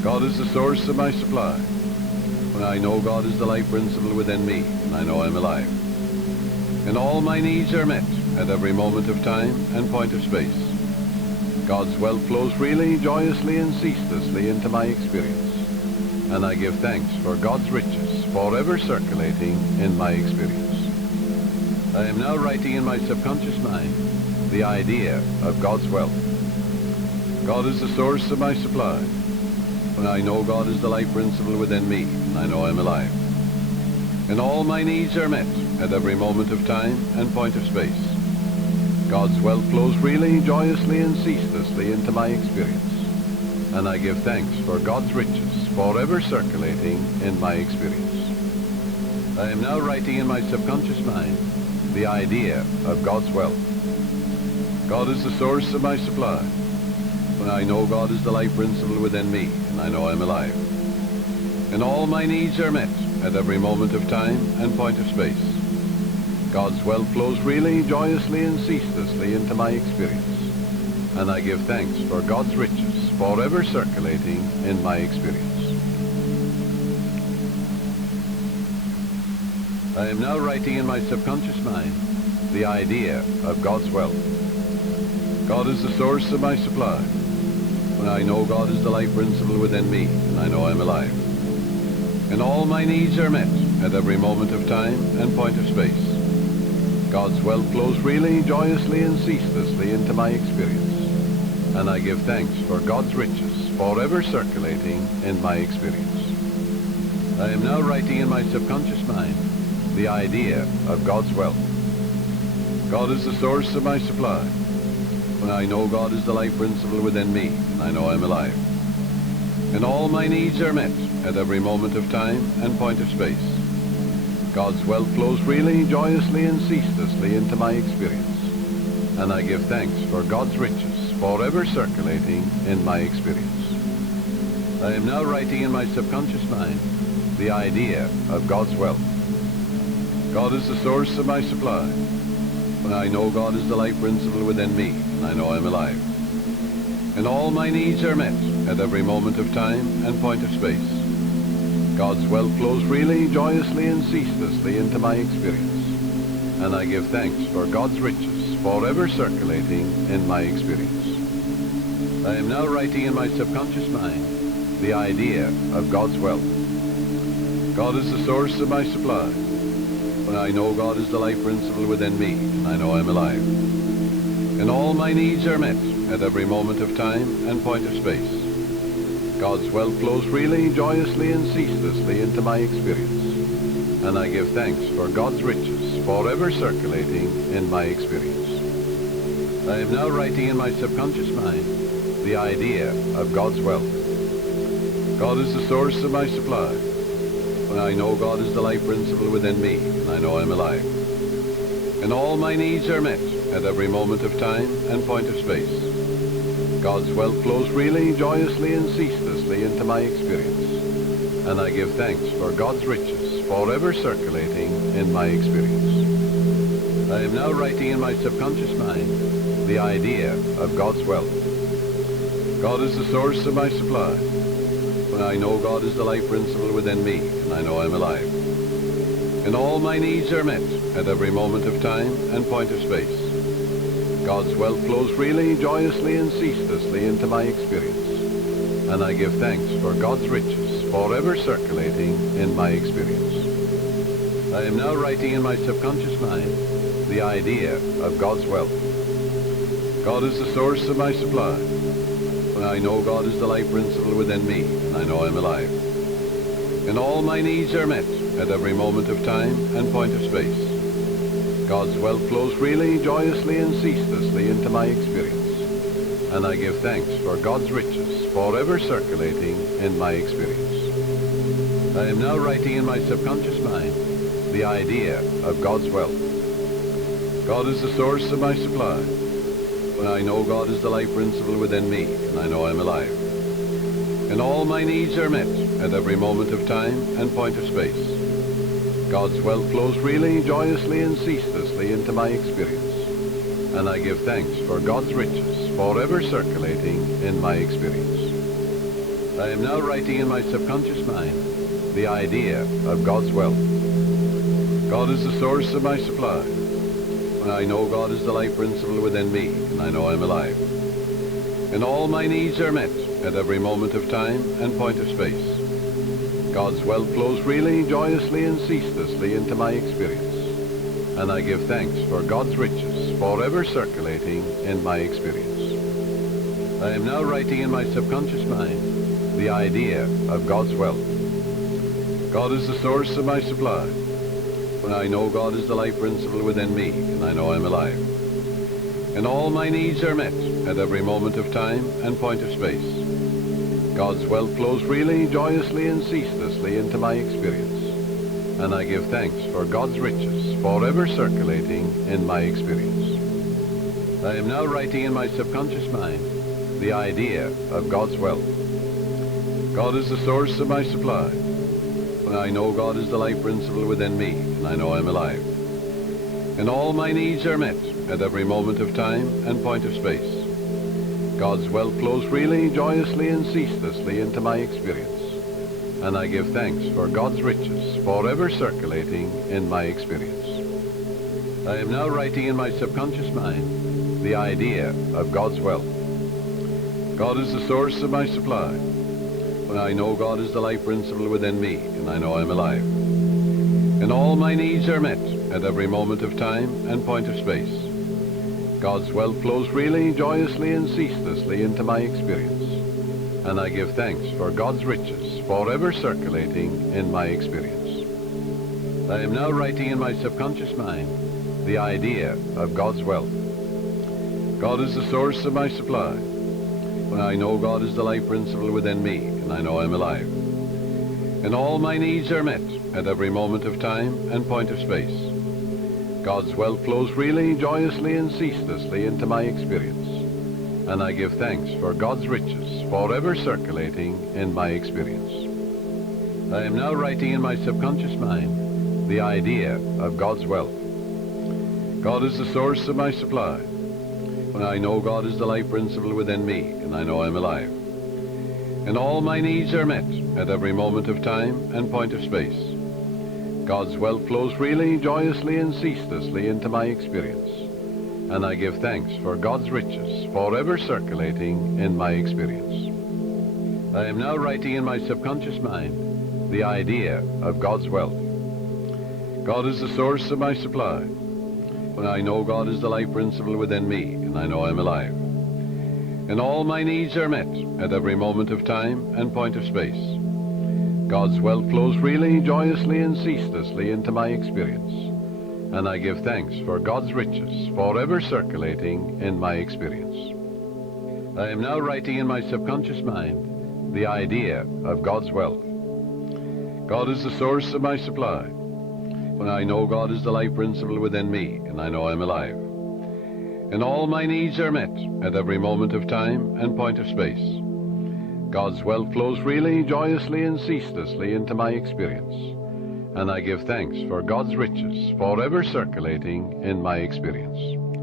God is the source of my supply. When I know God is the life principle within me, and I know I'm alive. And all my needs are met at every moment of time and point of space. God's wealth flows freely, joyously, and ceaselessly into my experience. And I give thanks for God's riches forever circulating in my experience. I am now writing in my subconscious mind the idea of God's wealth. God is the source of my supply. When I know God is the life principle within me, and I know I'm alive. And all my needs are met at every moment of time and point of space. God's wealth flows freely, joyously, and ceaselessly into my experience. And I give thanks for God's riches forever circulating in my experience. I am now writing in my subconscious mind the idea of God's wealth. God is the source of my supply. When I know God is the life principle within me, and I know I'm alive. And all my needs are met at every moment of time and point of space. God's wealth flows freely, joyously, and ceaselessly into my experience. And I give thanks for God's riches forever circulating in my experience. I am now writing in my subconscious mind the idea of God's wealth. God is the source of my supply. When I know God is the life principle within me, and I know I'm alive. And all my needs are met at every moment of time and point of space. God's wealth flows freely, joyously, and ceaselessly into my experience. And I give thanks for God's riches forever circulating in my experience. I am now writing in my subconscious mind the idea of God's wealth. God is the source of my supply. When I know God is the life principle within me, and I know I'm alive. And all my needs are met at every moment of time and point of space. God's wealth flows freely, joyously, and ceaselessly into my experience. And I give thanks for God's riches forever circulating in my experience. I am now writing in my subconscious mind the idea of God's wealth. God is the source of my supply. When I know God is the life principle within me, and I know I'm alive. And all my needs are met at every moment of time and point of space. God's wealth flows freely, joyously, and ceaselessly into my experience. And I give thanks for God's riches forever circulating in my experience. I am now writing in my subconscious mind the idea of God's wealth. God is the source of my supply. When I know God is the life principle within me, and I know I'm alive. And all my needs are met at every moment of time and point of space. God's wealth flows freely, joyously, and ceaselessly into my experience. And I give thanks for God's riches forever circulating in my experience. I am now writing in my subconscious mind the idea of God's wealth. God is the source of my supply. When I know God is the life principle within me, and I know I'm alive. And all my needs are met at every moment of time and point of space. God's wealth flows freely, joyously, and ceaselessly into my experience. And I give thanks for God's riches forever circulating in my experience. I am now writing in my subconscious mind the idea of God's wealth. God is the source of my supply. When I know God is the life principle within me, and I know I'm alive. And all my needs are met at every moment of time and point of space. God's wealth flows freely, joyously, and ceaselessly into my experience. And I give thanks for God's riches forever circulating in my experience. I am now writing in my subconscious mind the idea of God's wealth. God is the source of my supply. When I know God is the life principle within me, and I know I'm alive. And all my needs are met at every moment of time and point of space. God's wealth flows freely, joyously, and ceaselessly into my experience. And I give thanks for God's riches forever circulating in my experience. I am now writing in my subconscious mind the idea of God's wealth. God is the source of my supply. When I know God is the life principle within me, and I know I'm alive. And all my needs are met at every moment of time and point of space. God's wealth flows freely, joyously, and ceaselessly into my experience. And I give thanks for God's riches forever circulating in my experience. I am now writing in my subconscious mind the idea of God's wealth. God is the source of my supply. When I know God is the life principle within me, and I know I'm alive, and all my needs are met at every moment of time and point of space. God's wealth flows freely, joyously, and ceaselessly into my experience, and I give thanks for God's riches forever circulating in my experience. I am now writing in my subconscious mind the idea of God's wealth. God is the source of my supply. When I know God is the life principle within me, and I know I'm alive, and all my needs are met at every moment of time and point of space. God's wealth flows freely, joyously, and ceaselessly into my experience, and I give thanks for God's riches forever circulating in my experience. I am now writing in my subconscious mind the idea of God's wealth. God is the source of my supply. When I know God is the life principle within me, and I know I'm alive, and all my needs are met at every moment of time and point of space. God's wealth flows freely, joyously, and ceaselessly into my experience, and I give thanks for God's riches forever circulating in my experience. I am now writing in my subconscious mind the idea of God's wealth. God is the source of my supply. When I know God is the life principle within me, and I know I'm alive, and all my needs are met at every moment of time and point of space. God's wealth flows freely, joyously, and ceaselessly into my experience, and I give thanks for God's riches forever circulating in my experience. I am now writing in my subconscious mind the idea of God's wealth. God is the source of my supply. When I know God is the life principle within me, and I know I'm alive, and all my needs are met at every moment of time and point of space. God's wealth flows freely, joyously, and ceaselessly into my experience, and I give thanks for God's riches forever circulating in my experience. I am now writing in my subconscious mind the idea of God's wealth. God is the source of my supply. When I know God is the life principle within me, and I know I'm alive, and all my needs are met at every moment of time and point of space. God's wealth flows freely, joyously, and ceaselessly into my experience, and I give thanks for God's riches forever circulating in my experience. I am now writing in my subconscious mind the idea of God's wealth. God is the source of my supply. When I know God is the life principle within me, and I know I'm alive, and all my needs are met at every moment of time and point of space. God's wealth flows freely, joyously, and ceaselessly into my experience, and I give thanks for God's riches forever circulating in my experience. I am now writing in my subconscious mind the idea of God's wealth. God is the source of my supply. When I know God is the life principle within me, and I know I'm alive, and all my needs are met at every moment of time and point of space. God's wealth flows freely, joyously, and ceaselessly into my experience, and I give thanks for God's riches forever circulating in my experience.